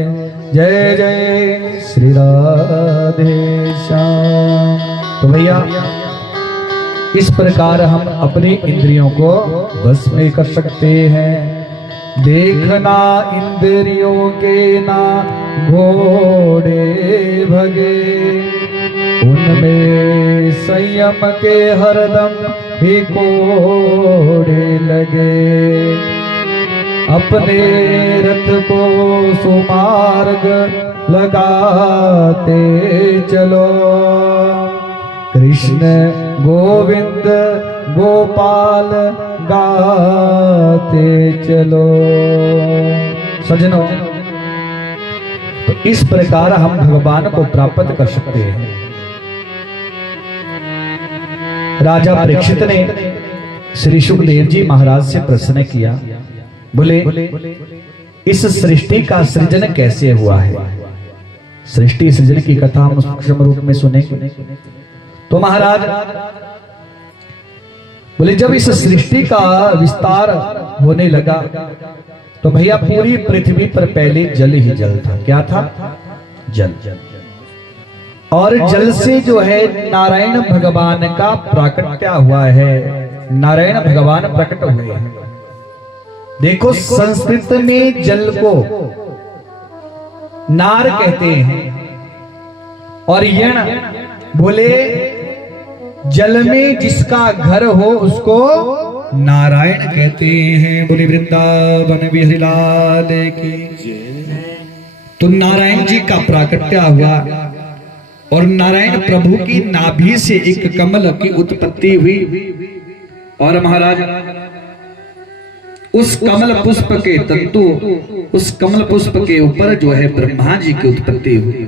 जय जय श्री राधे श्याम। तो भैया इस प्रकार हम अपनी इंद्रियों को बस में कर सकते हैं। देखना इंद्रियों के ना घोड़े भगे, उनमें संयम के हरदम ही कोड़े लगे। अपने रथ को सुमार्ग लगाते चलो, कृष्ण गोविंद गोपाल गाते चलो। सज्जनों, तो इस प्रकार हम भगवान को प्राप्त कर सकते हैं। राजा परीक्षित ने श्री सुखदेव जी महाराज से प्रश्न किया, बोले इस सृष्टि का सृजन कैसे हुआ है? सृष्टि सृजन की कथा हम सूक्ष्म रूप में सुनेंगे। तो महाराज बोले जब इस सृष्टि का विस्तार होने लगा तो भैया पूरी पृथ्वी पर पहले जल ही जल था। क्या था? जल। और जल से जो है नारायण भगवान का प्राकट्य हुआ है, नारायण भगवान प्रकट हुए हैं। देखो संस्कृत में जल को नार कहते हैं और यण, बोले जल में जिसका घर हो उसको नारायण कहते हैं। बोले वृंदावन बिहारी लाल की। तो नारायण जी का प्राकट्य हुआ और नारायण प्रभु की नाभि से एक कमल की उत्पत्ति हुई और महाराज उस कमल पुष्प के तंतु, उस कमल पुष्प के ऊपर जो है ब्रह्मा जी की उत्पत्ति हुई।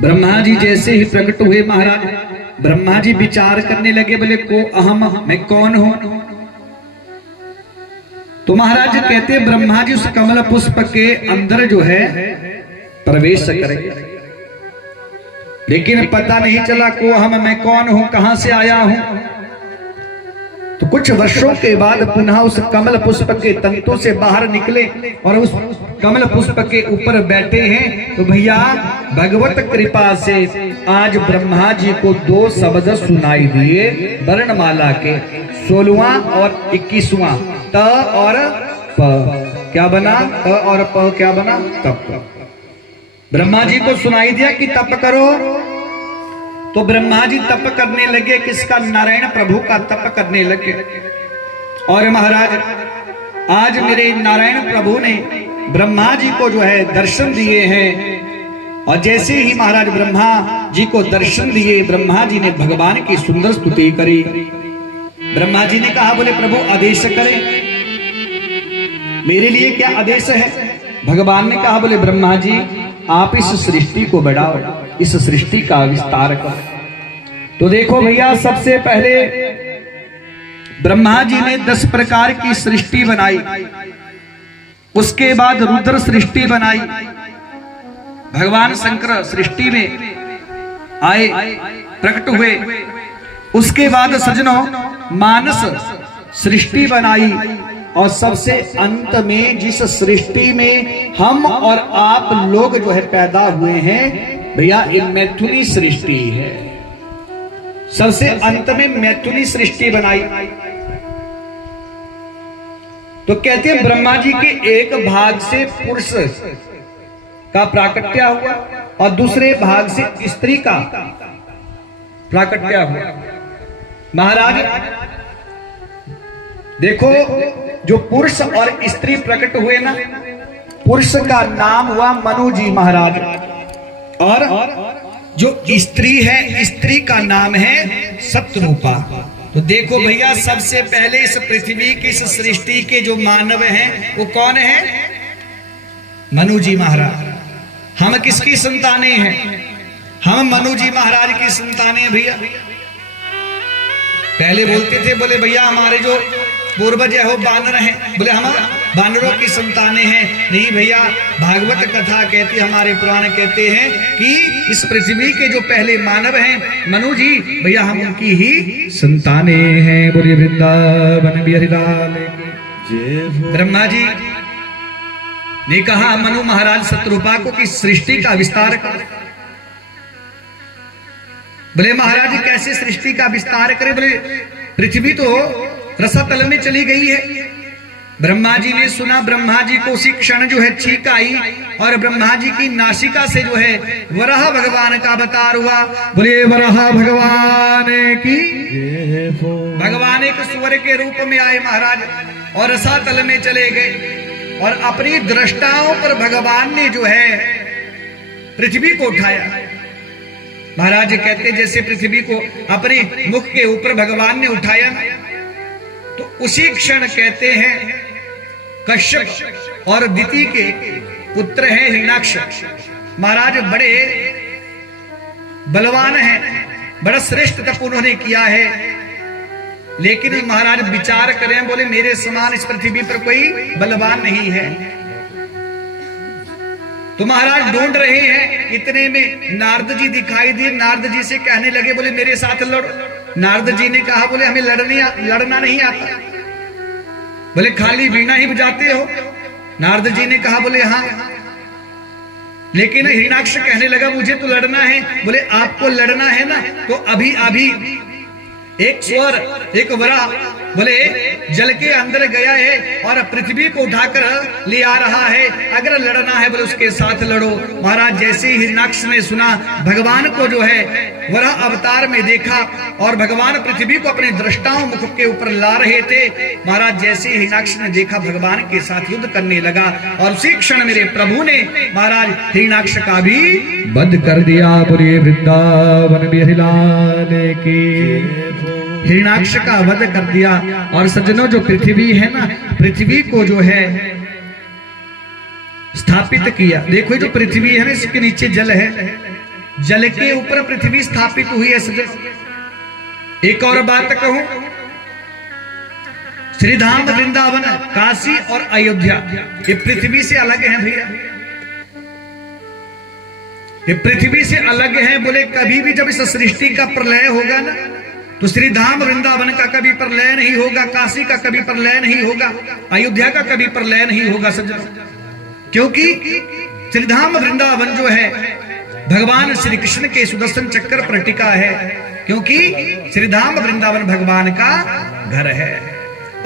ब्रह्मा जी जैसे ही प्रकट हुए महाराज, ब्रह्मा जी विचार करने लगे, बोले को अहम, मैं कौन हूं? तो महाराज कहते ब्रह्मा जी उस कमल पुष्प के अंदर जो है प्रवेश करें, लेकिन पता नहीं चला को हम, मैं कौन हूं, कहां से आया हूं। तो कुछ वर्षों के बाद पुनः उस कमल पुष्प के तंतु से बाहर निकले और उस कमल पुष्प के ऊपर बैठे हैं। तो भैया भगवत कृपा से आज ब्रह्मा जी को दो शब्द सुनाई दिए वर्णमाला के, 16वां और 21वां, त और प। क्या बना? त और प क्या बना? तप। ब्रह्मा जी को सुनाई दिया कि तप करो, तो ब्रह्मा जी तप करने लगे। किसका? नारायण प्रभु का तप करने लगे। और महाराज आज मेरे नारायण प्रभु ने ब्रह्मा जी को जो है दर्शन दिए हैं। और जैसे ही महाराज ब्रह्मा जी को दर्शन दिए, ब्रह्मा जी ने भगवान की सुंदर स्तुति करी। ब्रह्मा जी ने कहा, बोले प्रभु आदेश करें, मेरे लिए क्या आदेश है? भगवान ने कहा, बोले ब्रह्मा जी आप इस सृष्टि को बढ़ाओ, इस सृष्टि का विस्तार करो। तो देखो भैया सबसे पहले ब्रह्मा जी ने 10 प्रकार की सृष्टि बनाई, उसके बाद रुद्र सृष्टि बनाई, भगवान शंकर सृष्टि में आए, प्रकट हुए। उसके बाद सज्जनों मानस सृष्टि बनाई और सबसे अंत में जिस सृष्टि में हम और आप लोग जो है पैदा हुए हैं भैया, ये मैथुनी सृष्टि है। सबसे अंत में मैथुनी सृष्टि बनाई। तो कहते हैं ब्रह्मा जी के एक भाग से पुरुष का प्राकट्य हुआ और दूसरे भाग से स्त्री का प्राकट्य हुआ। महाराज देखो जो पुरुष और स्त्री प्रकट हुए ना, पुरुष का नाम हुआ मनु जी महाराज और जो स्त्री है, स्त्री का नाम है सतरूपा। तो देखो भैया सबसे पहले इस पृथ्वी की इस सृष्टि के जो मानव हैं वो कौन है? मनु जी महाराज। हम किसकी संतानें हैं? हम मनु जी महाराज की संतानें भैया। पहले बोलते थे, बोले भैया हमारे जो पूर्वज है वो बानर हैं, बोले हम बानरों की संतानें हैं। नहीं भैया, भागवत कथा कहती, हमारे पुराण कहते हैं कि इस पृथ्वी के जो पहले मानव हैं मनु जी, भैया हम उनकी ही संतानें हैं। बोलिए वृंदावन बिहारी लाल की। ब्रह्मा जी ने कहा मनु महाराज शत्रुपा को कि सृष्टि का विस्तार कर। बोले महाराज जी कैसे सृष्टि का विस्तार करे? बोले पृथ्वी तो रसातल में चली गई है। ब्रह्मा जी ने सुना, ब्रह्मा जी को उसी क्षण जो है छींक आई और ब्रह्मा जी की नासिका से जो है वराह भगवान का अवतार हुआ। बोले वराह भगवान की। भगवान एक सूअर के रूप में आए महाराज और रसातल में चले गए और अपनी दृष्टाओं पर भगवान ने जो है पृथ्वी को उठाया। महाराज कहते जैसे पृथ्वी को अपने मुख के ऊपर भगवान ने उठाया तो उसी क्षण कहते हैं कश्यप और दिति के पुत्र हैं हिरण्याक्ष महाराज, बड़े बलवान हैं, बड़ा श्रेष्ठ तप उन्होंने किया है। लेकिन महाराज विचार करें, बोले मेरे समान इस पृथ्वी पर कोई बलवान नहीं है। तो महाराज ढूंढ रहे हैं, इतने में नारद जी दिखाई दिए। नारद जी से कहने लगे, बोले मेरे साथ लड़ो। नारद जी ने कहा, बोले हमें लड़ना नहीं आता। बोले खाली वीणा ही बजाते हो? नारद जी ने कहा, बोले हाँ। लेकिन हिरण्याक्ष कहने लगा, मुझे तो लड़ना है। बोले आपको लड़ना है ना, तो अभी अभी एक स्वर, एक वरा, बोले जल के अंदर गया है और पृथ्वी को उठाकर ले आ रहा है। अगर लड़ना है बोले उसके साथ लड़ो। महाराज जैसे ही हिरण्याक्ष ने सुना, भगवान को जो है वरा अवतार में देखा और भगवान पृथ्वी को अपने दृष्टाओं मुख के ऊपर ला रहे थे। महाराज जैसे ही हिरण्याक्ष ने देखा, भगवान के साथ युद्ध करने लगा और उसी क्षण मेरे प्रभु ने महाराज हिरण्याक्ष का भी वध कर दिया। बोलिए वृंदावन बिहारी लाल की। हिरण्याक्ष का वध कर दिया। और सज्जनों जो पृथ्वी है ना, पृथ्वी को जो है स्थापित किया। देखो जो पृथ्वी है ना, इसके नीचे जल है, जल के ऊपर पृथ्वी स्थापित हुई है सज्जन। एक और बात कहूं, श्रीधाम वृंदावन, काशी और अयोध्या ये पृथ्वी से अलग है भैया, ये पृथ्वी से अलग है। बोले कभी भी जब इस सृष्टि का प्रलय होगा ना, तो श्रीधाम वृंदावन का कभी प्रलय नहीं होगा, काशी का कभी प्रलय नहीं होगा, अयोध्या का कभी प्रलय नहीं होगा सज्जनों। क्योंकि श्रीधाम वृंदावन जो है भगवान श्री कृष्ण के सुदर्शन चक्र पर टिका है, क्योंकि श्रीधाम वृंदावन भगवान का घर है।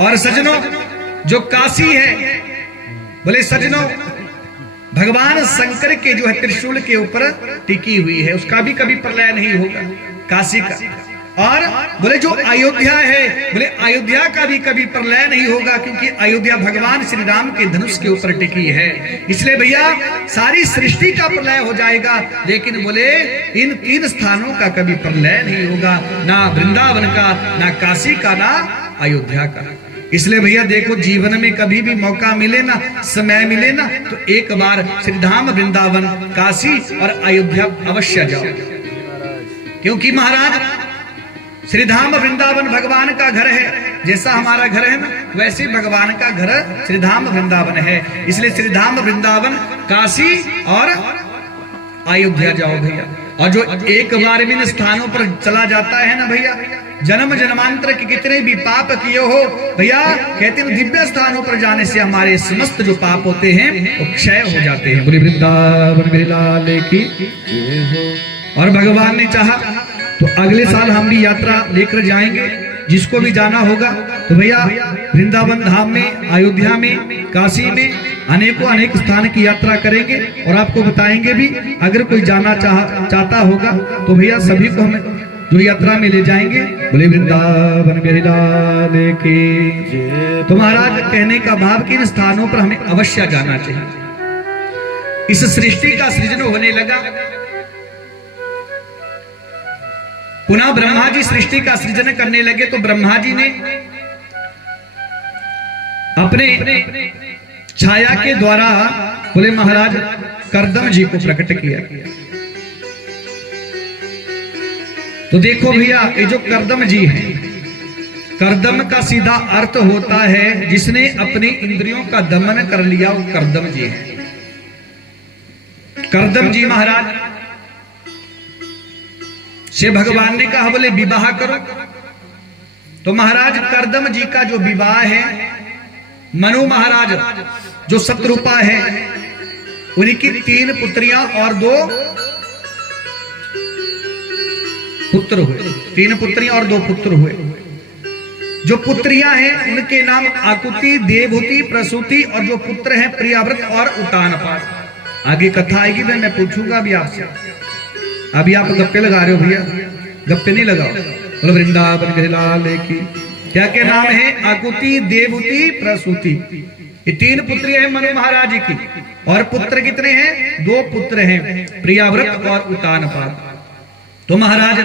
और सज्जनों जो काशी है, बोले सज्जनों भगवान शंकर के जो है त्रिशूल के ऊपर टिकी हुई है, उसका भी कभी प्रलय नहीं होगा काशी का। और बोले जो अयोध्या है, बोले अयोध्या का भी कभी प्रलय नहीं होगा, क्योंकि अयोध्या भगवान श्री राम के धनुष के ऊपर टिकी है। इसलिए भैया सारी सृष्टि का प्रलय हो जाएगा, लेकिन बोले इन तीन स्थानों का कभी प्रलय नहीं होगा, ना वृंदावन का, ना काशी का, ना अयोध्या का। इसलिए भैया देखो जीवन में कभी भी मौका मिले ना, समय मिले ना, तो एक बार श्रीधाम वृंदावन, काशी और अयोध्या अवश्य जाओ। क्योंकि महाराज श्रीधाम वृंदावन भगवान का घर है, जैसा हमारा घर है ना वैसे भगवान का घर श्रीधाम वृंदावन है। इसलिए श्रीधाम वृंदावन, काशी और अयोध्या जाओ भैया। और जो एक बार भी इन स्थानों पर चला जाता है ना भैया, जन्म जन्मांतर के कितने भी पाप किए हो भैया, कहते हैं दिव्य स्थानों पर जाने से हमारे समस्त जो पाप होते हैं वो क्षय हो जाते हैं। बोले वृंदावन बिहारी लाल की। और भगवान ने चाहा तो अगले साल हम भी यात्रा लेकर जाएंगे, जिसको भी जाना होगा तो भैया वृंदावन धाम में, अयोध्या में, काशी में अनेक स्थान की यात्रा करेंगे और आपको बताएंगे भी। अगर कोई जाना चाहता होगा तो भैया सभी को हम जो यात्रा में ले जाएंगे। बोले वृंदावन बिहारी लाल की। तो महाराज कहने का भाव कि इन स्थानों पर हमें अवश्य जाना चाहिए। इस सृष्टि का सृजन होने लगा, पुनः ब्रह्मा जी सृष्टि का सृजन करने लगे, तो ब्रह्मा जी ने अपने छाया के द्वारा बोले महाराज कर्दम जी को प्रकट किया। तो देखो भैया ये जो कर्दम जी हैं, कर्दम का सीधा अर्थ होता है जिसने अपनी इंद्रियों का दमन कर लिया, वो कर्दम जी है। कर्दम जी महाराज से भगवान ने कहा बोले विवाह करो। तो महाराज कर्दम जी का जो विवाह है, मनु महाराज जो शत्रुपा है, उनकी 3 पुत्रियां और 2 पुत्र हुए। 3 पुत्रियां और 2 पुत्र हुए। जो पुत्रियां हैं उनके नाम आकुति, देवहूति, प्रसूति, और जो पुत्र हैं प्रियाव्रत और उतानपाद। आगे कथा आएगी, मैं पूछूंगा अभी आपसे। अभी आप गप्पे लगा रहे हो भैया, गप्पे नहीं लगाओ। बोलो वृंदावन के लाल की। क्या क्या नाम है? आकुति, देवहूति, प्रसूति। ये 3 पुत्रियां हैं मनु महाराज की। और पुत्र कितने हैं? 2 पुत्र हैं, प्रियाव्रत और उतानपाद। तो महाराज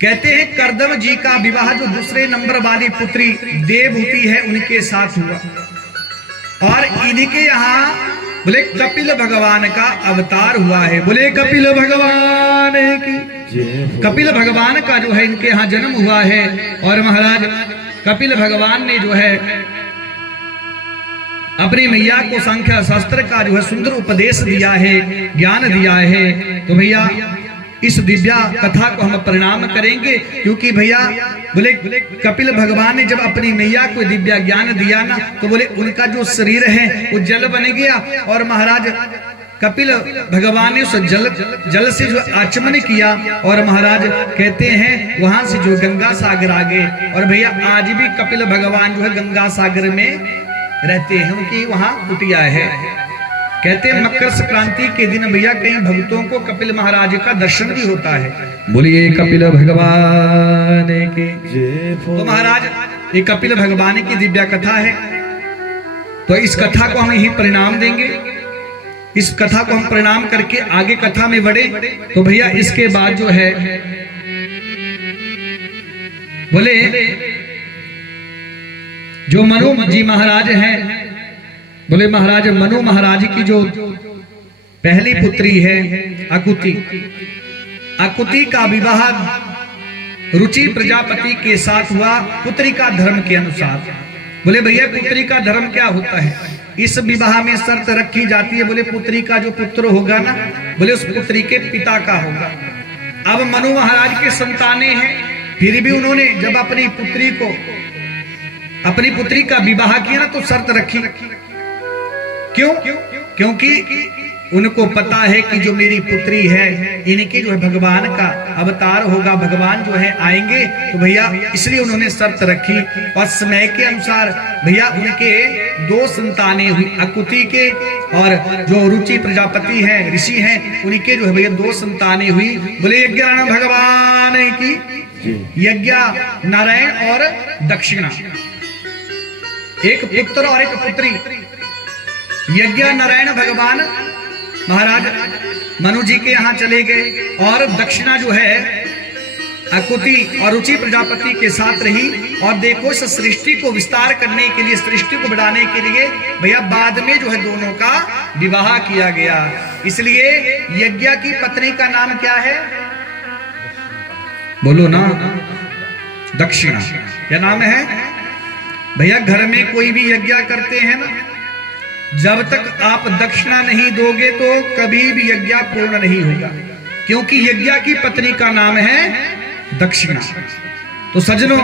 कहते हैं कर्दम जी का विवाह जो दूसरे नंबर वाली पुत्री देवहूति है उनके साथ हुआ। और इनके यहाँ बोले कपिल भगवान का अवतार हुआ है। बोले कपिल भगवान की। कपिल भगवान का जो है इनके यहाँ जन्म हुआ है। और महाराज कपिल भगवान ने जो है अपनी मैया को सांख्य शास्त्र का जो है सुंदर उपदेश दिया है, ज्ञान दिया है। तो भैया इस दिव्या कथा को हम प्रणाम करेंगे, क्योंकि भैया बोले कपिल भगवान ने जब अपनी मैया को दिव्या ज्ञान दिया ना, तो बोले उनका जो शरीर है वो जल बन गया। और महाराज कपिल भगवान ने उस जल से जो आचमन किया। और महाराज कहते हैं वहां से जो गंगा सागर आ गए। और भैया आज भी कपिल भगवान जो है गंगा सागर में रहते हैं, उनकी वहां कुटिया है। कहते हैं मकर संक्रांति के दिन भैया कई भक्तों को कपिल महाराज का दर्शन भी होता है। बोलिए कपिल भगवान की। तो महाराज ये कपिल भगवान की दिव्या कथा है। तो इस कथा को हम यही परिणाम देंगे। इस कथा को हम प्रणाम करके आगे कथा में बढ़े। तो भैया इसके बाद जो है बोले जो मनु जी महाराज हैं, बोले महाराज मनु महाराज की जो पहली पुत्री है आकुति, आकुति का विवाह रुचि प्रजापति के साथ हुआ पुत्री का धर्म के अनुसार। बोले भैया पुत्री का धर्म क्या होता है? इस विवाह में शर्त रखी जाती है, बोले पुत्री का जो पुत्र होगा ना, बोले उस पुत्री के पिता का होगा। अब मनु महाराज के संतानें हैं, फिर भी उन्होंने जब अपनी पुत्री का विवाह किया ना, तो शर्त रखी। क्यों? क्योंकि उनको पता है कि जो मेरी पुत्री है इनके जो है भगवान का अवतार होगा, भगवान जो है आएंगे। तो भैया इसलिए उन्होंने शर्त रखी। और समय के अनुसार भैया उनके 2 संतानें हुई, आकुति के और जो रुचि प्रजापति हैं, ऋषि हैं, उनके जो है भैया 2 संतानें हुई। बोले यज्ञ भगवान की। यज्ञ नारायण और दक्षिणा, एक पुत्र और एक पुत्री। यज्ञ नारायण भगवान महाराज मनु जी के यहाँ चले गए। और दक्षिणा जो है आकुति और रुचि प्रजापति के साथ रही। और देखो इस सृष्टि को विस्तार करने के लिए, सृष्टि को बढ़ाने के लिए भैया बाद में जो है दोनों का विवाह किया गया। इसलिए यज्ञ की पत्नी का नाम क्या है? बोलो ना, दक्षिणा। क्या नाम है भैया? घर में कोई भी यज्ञ करते हैं ना, जब तक आप दक्षिणा नहीं दोगे तो कभी भी यज्ञ पूर्ण नहीं होगा, क्योंकि यज्ञ की पत्नी का नाम है दक्षिणा। तो सज्जनों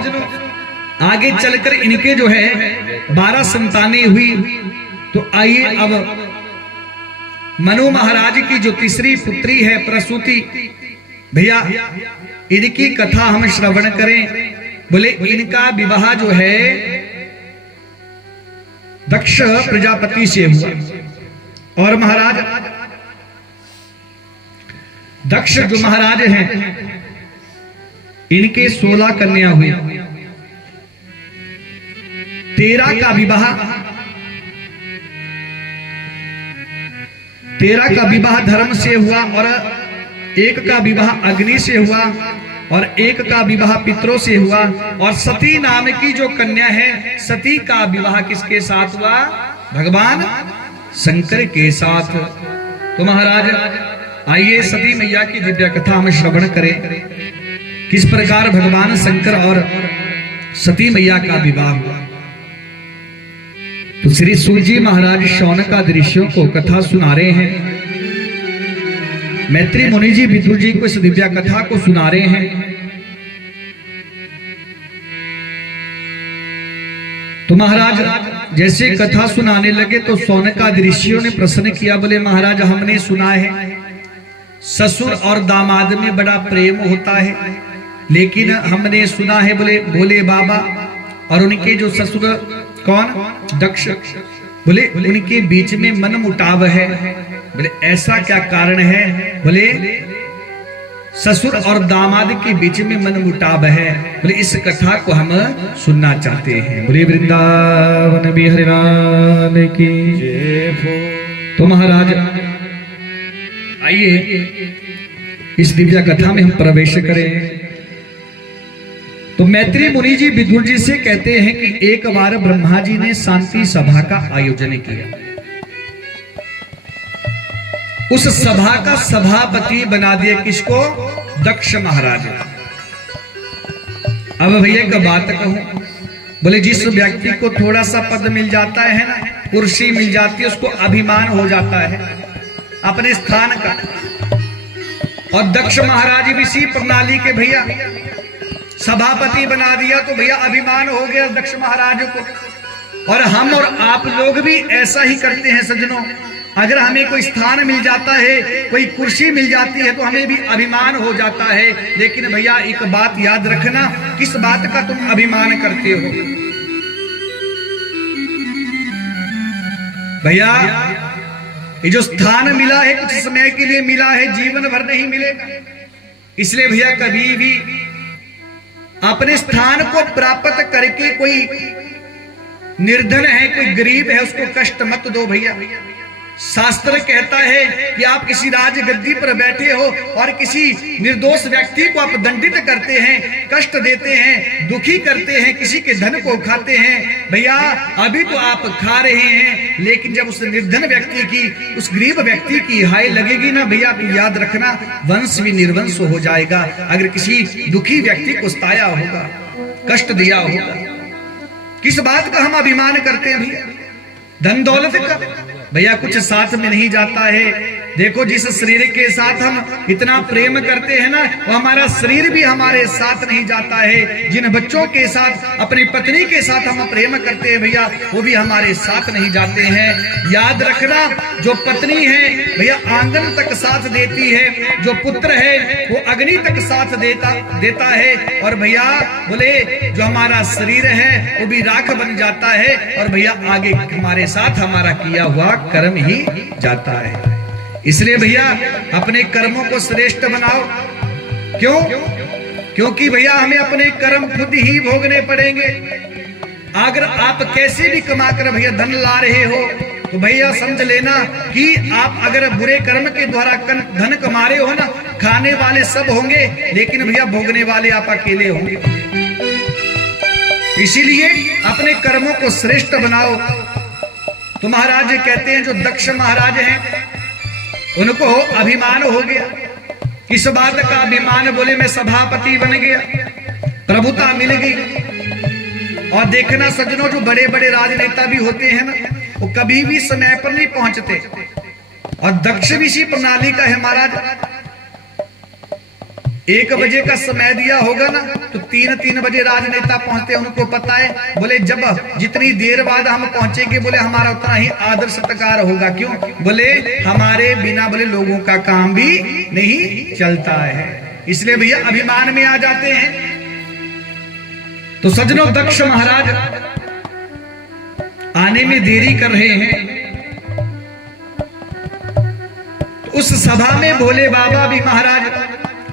आगे चलकर इनके जो है 12 संतानें हुई। तो आइए अब मनु महाराज की जो तीसरी पुत्री है प्रसूति, भैया इनकी कथा हम श्रवण करें। बोले इनका विवाह जो है दक्ष प्रजापति से हुआ। और महाराज दक्ष जो महाराज हैं इनके 16 कन्या हुई। 13 का विवाह धर्म से हुआ, और 1 का विवाह अग्नि से हुआ, और 1 का विवाह पितरों से हुआ। और सती नाम की जो कन्या है, सती का विवाह किसके साथ हुआ? भगवान शंकर के साथ। तो महाराज आइए सती मैया की दिव्य कथा हम श्रवण करें। किस प्रकार भगवान शंकर और सती मैया का विवाह हुआ। तो श्री सूत जी महाराज शौनक ऋषियों को कथा सुना रहे हैं। मैत्री मुनि जी विदुर जी को इस दिव्या कथा को सुना रहे हैं। तो महाराज जैसे कथा सुनाने लगे तो शौनकादि ऋषियों ने प्रश्न किया, बोले महाराज हमने सुना है ससुर और दामाद में बड़ा प्रेम होता है, लेकिन हमने सुना है बोले भोले बाबा और उनके जो ससुर कौन दक्ष, बोले उनके बीच में मन मुटाव है। बोले ऐसा क्या कारण है? बोले ससुर और दामाद के बीच में मन मुटाव है। बोले इस कथा को हम सुनना चाहते हैं। बोले वृंदावन बिहारी लाल की जय हो। तो महाराज आइए इस दिव्या कथा में हम प्रवेश करें। तो मैत्री मुनि जी विदुर जी से कहते हैं कि एक बार ब्रह्मा जी ने शांति सभा का आयोजन किया। उस सभा का सभापति बना दिया किसको? दक्ष महाराज। अब भैया एक बात कहूं, बोले जिस व्यक्ति को थोड़ा सा पद मिल जाता है ना, कुर्सी मिल जाती है, उसको अभिमान हो जाता है अपने स्थान का। और दक्ष महाराज भी इसी प्रणाली के भैया सभापति बना दिया, तो भैया अभिमान हो गया दक्ष महाराज को। और हम और आप लोग भी ऐसा ही करते हैं सज्जनों। अगर हमें कोई स्थान मिल जाता है, कोई कुर्सी मिल जाती है, तो हमें भी अभिमान हो जाता है। लेकिन भैया एक बात याद रखना, किस बात का तुम अभिमान करते हो? भैया ये जो स्थान मिला है कुछ समय के लिए मिला है, जीवन भर नहीं मिलेगा। इसलिए भैया कभी भी अपने स्थान को प्राप्त करके कोई निर्धन है, कोई गरीब है, उसको कष्ट मत दो भैया। शास्त्र कहता है कि आप किसी राज गद्दी पर बैठे हो और किसी निर्दोष व्यक्ति को आप दंडित करते हैं, कष्ट देते हैं, दुखी करते हैं, किसी के धन को खाते हैं। भैया अभी तो आप खा रहे हैं, लेकिन जब उस निर्धन व्यक्ति की, उस गरीब व्यक्ति की हाय लगेगी ना भैया, तो याद रखना वंश भी निर्वंश हो जाएगा। अगर किसी दुखी व्यक्ति को सताया होगा, कष्ट दिया होगा, किस बात का हम अभिमान करते हैं भैया? धन दौलत का भैया कुछ साथ में नहीं जाता है। देखो जिस शरीर के साथ हम इतना प्रेम करते हैं ना, वो हमारा शरीर भी हमारे साथ नहीं जाता है। जिन बच्चों के साथ, अपनी पत्नी के साथ हम प्रेम करते हैं भैया, वो भी हमारे साथ नहीं जाते हैं। याद रखना, जो पत्नी है भैया आंगन तक साथ देती है, जो पुत्र है वो अग्नि तक साथ देता है। और भैया बोले जो हमारा शरीर है वो भी राख बन जाता है, और भैया आगे हमारे साथ हमारा किया हुआ कर्म ही जाता है। इसलिए भैया अपने कर्मों को श्रेष्ठ बनाओ। क्यों? क्योंकि भैया हमें अपने कर्म खुद ही भोगने पड़ेंगे। अगर आप कैसे भी कमाकर भैया धन ला रहे हो, तो भैया समझ लेना कि आप अगर बुरे कर्म के द्वारा धन कमा रहे हो ना, खाने वाले सब होंगे, लेकिन भैया भोगने वाले आप अकेले होंगे। इसीलिए अपने कर्मों को श्रेष्ठ बनाओ। तो महाराज कहते हैं जो दक्ष महाराज हैं उनको अभिमान हो गया। किस बात का अभिमान? बोले मैं सभापति बन गया, प्रभुता मिल गई। और देखना सज्जनों, जो बड़े बड़े राजनेता भी होते हैं ना, वो कभी भी समय पर नहीं पहुंचते। और दक्ष भी इसी प्रणाली का है महाराज। 1 बजे का समय दिया होगा ना, तो 3 बजे राजनेता पहुंचते हैं। उनको पता है बोले जब जितनी देर बाद हम पहुंचेंगे, बोले हमारा उतना ही आदर सत्कार होगा। क्यों? बोले हमारे बिना बोले लोगों का काम भी नहीं चलता है। इसलिए भैया अभिमान में आ जाते हैं। तो सज्जनों दक्ष महाराज आने में देरी कर रहे हैं। तो उस सभा में भोले बाबा भी महाराज,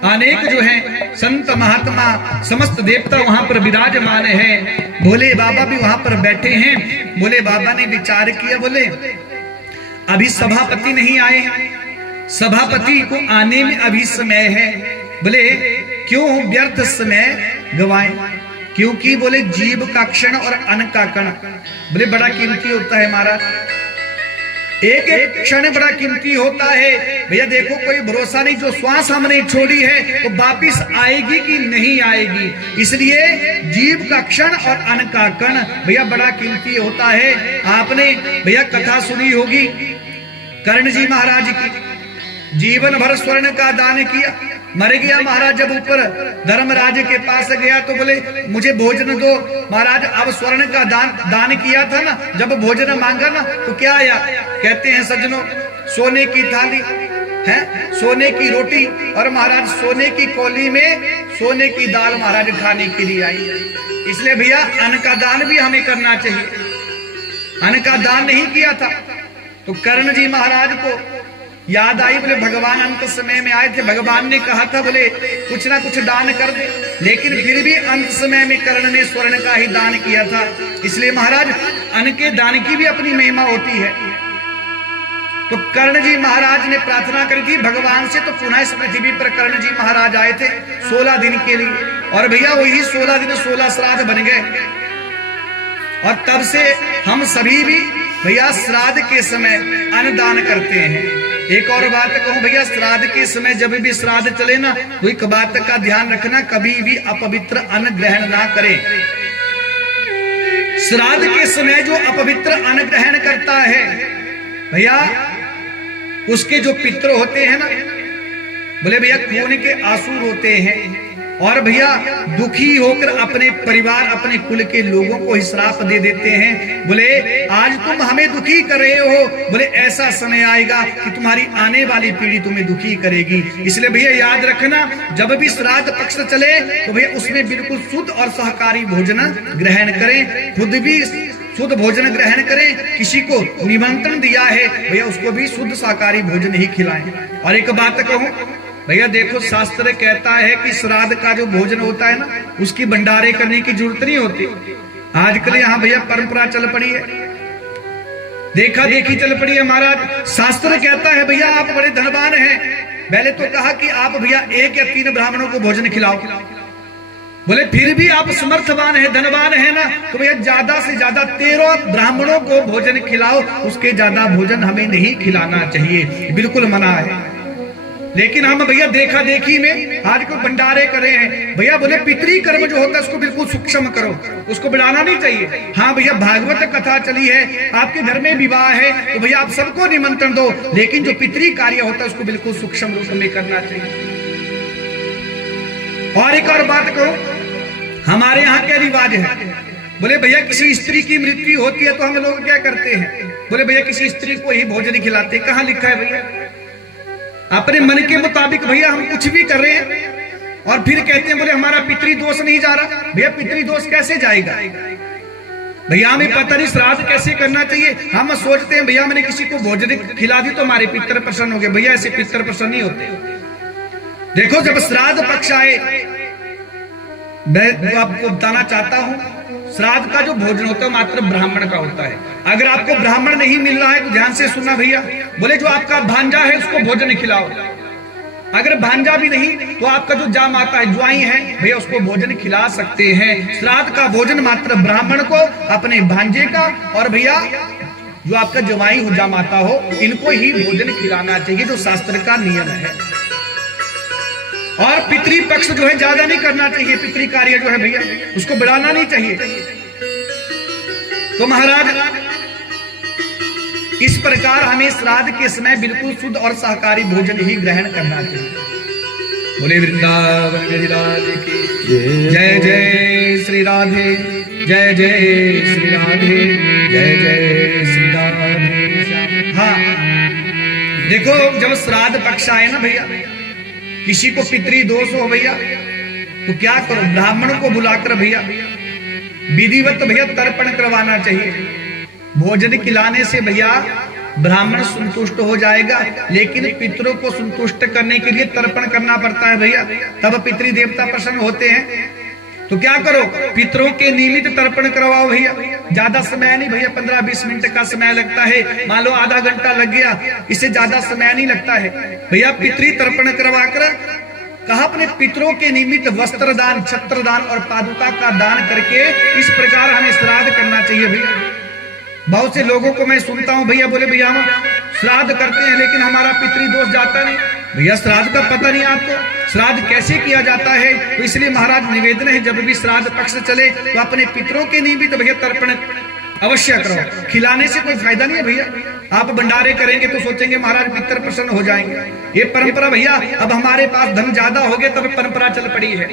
अनेक जो हैं संत महात्मा, समस्त देवता वहां पर विराजमान हैं। भोले बाबा भी वहां पर बैठे हैं। भोले बाबा ने विचार किया, बोले अभी सभापति नहीं आए, सभापति को आने में अभी समय है। बोले क्यों व्यर्थ समय गवाएं? क्योंकि बोले जीव का क्षण और अन्न का कण बोले बड़ा कीमती होता है महाराज। एक एक क्षण बड़ा कीमती होता है भैया। देखो कोई भरोसा नहीं, जो श्वास हमने छोड़ी है तो वापिस आएगी कि नहीं आएगी। इसलिए जीव का क्षण और अन्न का कण भैया बड़ा कीमती होता है। आपने भैया कथा सुनी होगी कर्ण जी महाराज की, जीवन भर स्वर्ण का दान किया, मर गया महाराज। जब ऊपर धर्मराज के पास गया तो बोले मुझे भोजन दो। महाराज अब स्वर्ण का दान किया था ना, जब भोजन मांगा ना तो क्या आया? कहते हैं सज्जनों, सोने की थाली है, सोने की रोटी और महाराज सोने की कौली में सोने की दाल महाराज खाने के लिए आई। इसलिए भैया अन्न का दान भी हमें करना चाहिए। अन्न का दान नहीं किया था तो कर्ण जी महाराज को याद आई, बोले भगवान अंत समय में आए थे, भगवान ने कहा था बोले कुछ ना कुछ दान कर दे, लेकिन फिर भी अंत समय में कर्ण ने स्वर्ण का ही दान किया था। इसलिए महाराज अन्न के दान की भी अपनी महिमा होती है। तो कर्ण जी महाराज ने प्रार्थना करी थी भगवान से, तो पुनः इस पृथ्वी पर कर्ण जी महाराज आए थे 16 दिन के लिए, और भैया वही 16 दिन 16 श्राद्ध बन गए। और तब से हम सभी भी भैया श्राद्ध के समय अन्न दान करते हैं। एक और बात कहूं भैया, श्राद्ध के समय जब भी श्राद्ध चले ना तो एक बात का ध्यान रखना, कभी भी अपवित्र अन्न ग्रहण ना करें। श्राद्ध के समय जो अपवित्र अन्न ग्रहण करता है भैया, उसके जो पितृ होते हैं ना, बोले भैया खून के आंसू रोते हैं, और भैया दुखी होकर अपने परिवार अपने कुल के लोगों को ही श्राप दे देते हैं। बोले आज तुम हमें दुखी कर रहे हो, बोले ऐसा समय आएगा कि तुम्हारी आने वाली पीढ़ी तुम्हें दुखी करेगी। इसलिए भैया याद रखना, जब भी श्राद्ध पक्ष चले तो भैया उसमें बिल्कुल शुद्ध और सहकारी भोजन ग्रहण करें, खुद भी शुद्ध भोजन ग्रहण करें। किसी को निमंत्रण दिया है भैया उसको भी शुद्ध शाकाहारी भोजन ही खिलाएं। और एक बात कहूं भैया, देखो शास्त्र कहता है कि श्राद्ध का जो भोजन होता है ना, उसकी भंडारे करने की जरूरत नहीं होती। आजकल यहाँ भैया परंपरा चल पड़ी है, देखा देखी चल पड़ी है। महाराज शास्त्र कहता है भैया आप बड़े धनवान हैं, पहले तो कहा कि आप भैया 1 या 3 ब्राह्मणों को भोजन खिलाओ, बोले फिर भी आप समर्थवान है धनवान है ना, तो भैया ज्यादा से ज्यादा 13 ब्राह्मणों को भोजन खिलाओ, उसके ज्यादा भोजन हमें नहीं खिलाना चाहिए, बिल्कुल मना है। लेकिन हम भैया देखा देखी में आज को भंडारे करे हैं। भैया बोले पितरी कर्म जो होता है उसको बिल्कुल सूक्ष्म करो, उसको बढ़ाना नहीं चाहिए। हाँ भैया भागवत कथा चली है, आपके घर में विवाह है तो भैया आप सबको निमंत्रण दो, लेकिन जो पितरी कार्य होता है उसको बिल्कुल सूक्ष्म रूप में करना चाहिए। और एक और बात कहो, हमारे यहाँ क्या रिवाज है, बोले भैया किसी स्त्री की मृत्यु होती है तो हम लोग क्या करते हैं, बोले भैया किसी स्त्री को ही भोजन खिलाते। कहाँ लिखा है भैया? अपने मन के मुताबिक भैया हम कुछ भी कर रहे हैं और फिर कहते हैं बोले हमारा पितृ दोष नहीं जा रहा। भैया पितृ दोष कैसे जाएगा? भैया हमें पता नहीं श्राद्ध कैसे करना चाहिए। हम सोचते हैं भैया मैंने किसी को भोजन खिला दी तो हमारे पितर प्रसन्न हो गए। भैया ऐसे पितर प्रसन्न नहीं होते। देखो जब श्राद्ध पक्ष आए, मैं आपको बताना चाहता हूं, श्राद्ध का जो भोजन होता है मात्र ब्राह्मण का होता है। अगर आपको ब्राह्मण नहीं मिल रहा है तो ध्यान से सुनना भैया, बोले जो आपका भांजा है उसको भोजन खिलाओ। अगर भांजा भी नहीं तो आपका जो जाम आता है ज्वाई है भैया उसको भोजन खिला सकते हैं। श्राद्ध का भोजन मात्र ब्राह्मण को, अपने भांजे का, और भैया जो आपका जवाई हो जाम आता हो इनको ही भोजन खिलाना चाहिए, जो शास्त्र का नियम है। और पितृ पक्ष जो है ज्यादा नहीं करना चाहिए, पितृ कार्य जो है भैया उसको बढ़ाना नहीं चाहिए। तो महाराज इस प्रकार हमें श्राद्ध के समय बिल्कुल शुद्ध और शाकाहारी भोजन ही ग्रहण करना चाहिए। बोले वृंदावन गिरिराज की जय जय श्री राधे, जय जय श्री राधे, जय जय श्री राधे। हाँ देखो जब श्राद्ध पक्ष आए ना भैया, किसी को पितृ दोष हो भैया तो क्या करो, ब्राह्मण को बुलाकर भैया विधिवत भैया तर्पण करवाना चाहिए। भोजन खिलाने से भैया ब्राह्मण संतुष्ट हो जाएगा, लेकिन पितरों को संतुष्ट करने के लिए तर्पण करना पड़ता है भैया, तब पितृ देवता प्रसन्न होते हैं। तो क्या करो, पितरों के नियमित तर्पण करवाओ भैया। ज्यादा समय नहीं भैया, 15-20 मिनट का समय लगता है, मान लो आधा घंटा लग गया, इससे ज्यादा समय नहीं लगता है भैया। पितृ तर्पण करवाकर कहा अपने पितरों के निमित्त वस्त्र दान, छत्र दान और पादुका का दान करके इस प्रकार हमें श्राद्ध करना चाहिए भैया। बहुत से लोगों को मैं सुनता हूं भैया, बोले भैया हम श्राद्ध करते हैं लेकिन हमारा पितृदोष जाता नहीं। भैया श्राद्ध का पता नहीं आपको, श्राद्ध कैसे किया जाता है? तो इसलिए महाराज निवेदन है, जब भी श्राद्ध पक्ष चले तो अपने पितरों के निमित्त भैया तर्पण अवश्य करो। खिलाने से कोई फायदा नहीं है भैया, आप भंडारे करेंगे तो सोचेंगे महाराज पितर प्रसन्न हो जाएंगे। ये परंपरा भैया, अब हमारे पास धन ज्यादा हो गया तब परंपरा चल पड़ी है,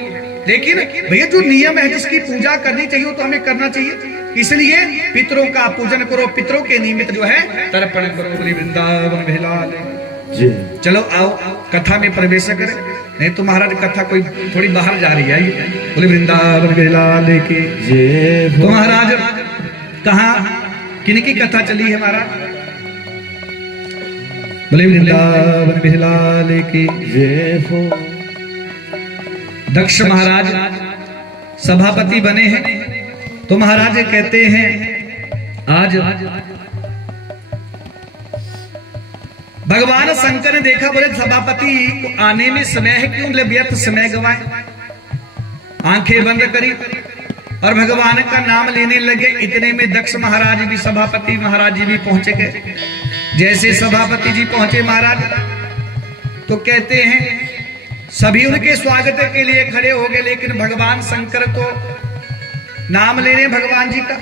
लेकिन भैया जो नियम है जिसकी पूजा करनी चाहिए तो हमें करना चाहिए। इसलिए पितरों का पूजन करो, पितरों के निमित्त जो है तर्पण करो। बोले वृंदावन बिलाल जी। चलो आओ कथा में प्रवेश करें, नहीं तो महाराज कथा कोई थोड़ी बाहर जा रही है। बोले वृंदावन बिलाल की जय। तो महाराज कहाँ किनकी कथा चली है महाराज? बोले वृंदावन बिलाल की जय। दक्ष महाराज सभापति बने हैं, तो महाराज कहते हैं आज भगवान शंकर ने देखा, बोले सभापति को आने में समय है, क्यों व्यर्थ समय गवाए। आंखें बंद करी और भगवान का नाम लेने लगे। इतने में दक्ष महाराज भी, सभापति महाराज जी भी पहुंचे गए। जैसे सभापति जी पहुंचे महाराज, तो कहते हैं सभी उनके स्वागत के लिए खड़े हो गए, लेकिन भगवान शंकर तो नाम ले रहे भगवान जी का,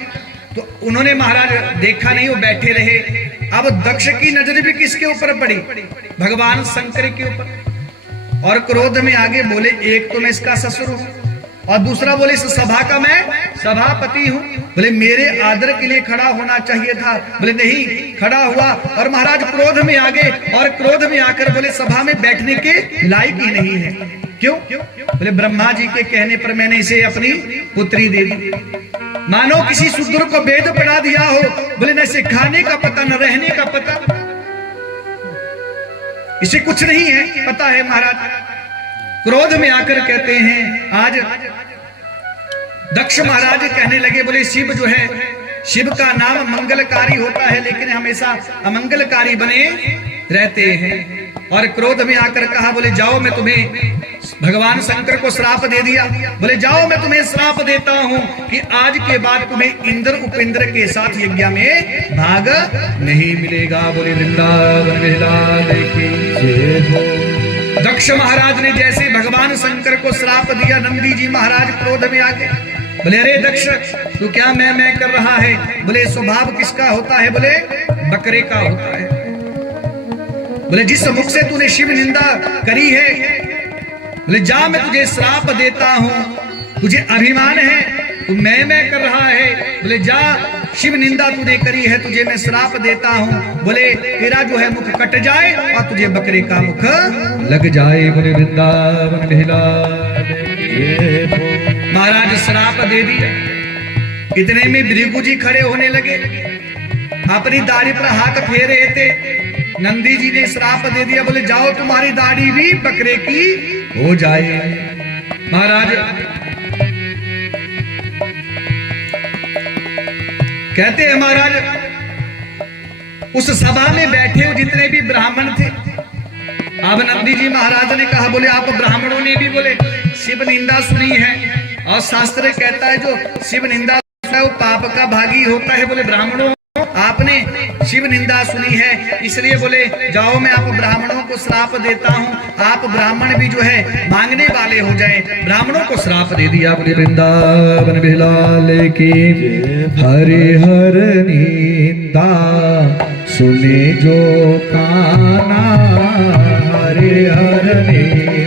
तो उन्होंने महाराज देखा नहीं, वो बैठे रहे। अब दक्ष की नजर भी किसके ऊपर पड़ी? भगवान शंकर के ऊपर। और क्रोध में आगे बोले, एक तो मैं इसका ससुर हूं और दूसरा बोले इस सभा का मैं सभापति हूं। बोले मेरे आदर के लिए खड़ा होना चाहिए था। बोले नहीं, खड़ा हुआ और महाराज क्रोध में आ गए और क्रोध में आकर बोले सभा में बैठने के लायक ही नहीं है। क्यों? बोले ब्रह्मा जी के कहने पर मैंने इसे अपनी पुत्री दे दी। मानो किसी शूद्र को वेद पढ़ा दिया हो। बोले न इसे खाने का पता, न रहने का पता, इसे कुछ नहीं है पता है महाराज। क्रोध में आकर कहते हैं आज दक्ष महाराज कहने लगे, बोले शिव जो है, शिव का नाम मंगलकारी होता है लेकिन हमेशा अमंगलकारी बने रहते हैं। और क्रोध में आकर कहा, बोले जाओ मैं तुम्हें, भगवान शंकर को श्राप दे दिया। बोले जाओ मैं तुम्हें श्राप देता हूं कि आज के बाद तुम्हें इंद्र उपेंद्र के साथ यज्ञ में भाग नहीं मिलेगा। बोले वृंदावन बिलाल की जय। दक्ष महाराज ने जैसे भगवान शंकर को श्राप दिया, नंदी जी महाराज क्रोध में आ गए। बोले अरे दक्ष तू क्या मैं कर रहा है? बोले स्वभाव किसका होता है? बोले बकरे का होता है। बोले जिस मुख से तूने शिव निंदा करी है, बोले जा मैं तुझे श्राप देता हूं, तुझे अभिमान है तू मैं कर रहा है। बोले जा शिव निंदा तूने करी है, तुझे मैं श्राप देता हूं। बोले तेरा जो है मुख कट जाए और तुझे बकरे का मुख लग जाए। बोले वृंदावन बिलाल महाराज श्राप दे दिया। इतने में भृगु जी खड़े होने लगे, अपनी दाढ़ी पर हाथ फेर रहे थे। नंदी जी ने श्राप दे दिया, बोले जाओ तुम्हारी दाढ़ी भी बकरे की हो जाए। महाराज कहते हैं महाराज उस सभा में बैठे हुए जितने भी ब्राह्मण थे, अब नंदी जी महाराज ने कहा, बोले आप ब्राह्मणों ने भी बोले शिव निंदा सुनी है और शास्त्र कहता है जो शिव निंदा है वो पाप का भागी होता है। बोले ब्राह्मणों आपने शिव निंदा सुनी है, इसलिए बोले जाओ मैं आप ब्राह्मणों को श्राप देता हूं, आप ब्राह्मण भी जो है मांगने वाले हो जाएं। ब्राह्मणों को श्राप दे दिया। बोले वृंदावन बिलाल की हरि हर निंदा सुने जो काना, हरि हर निंदा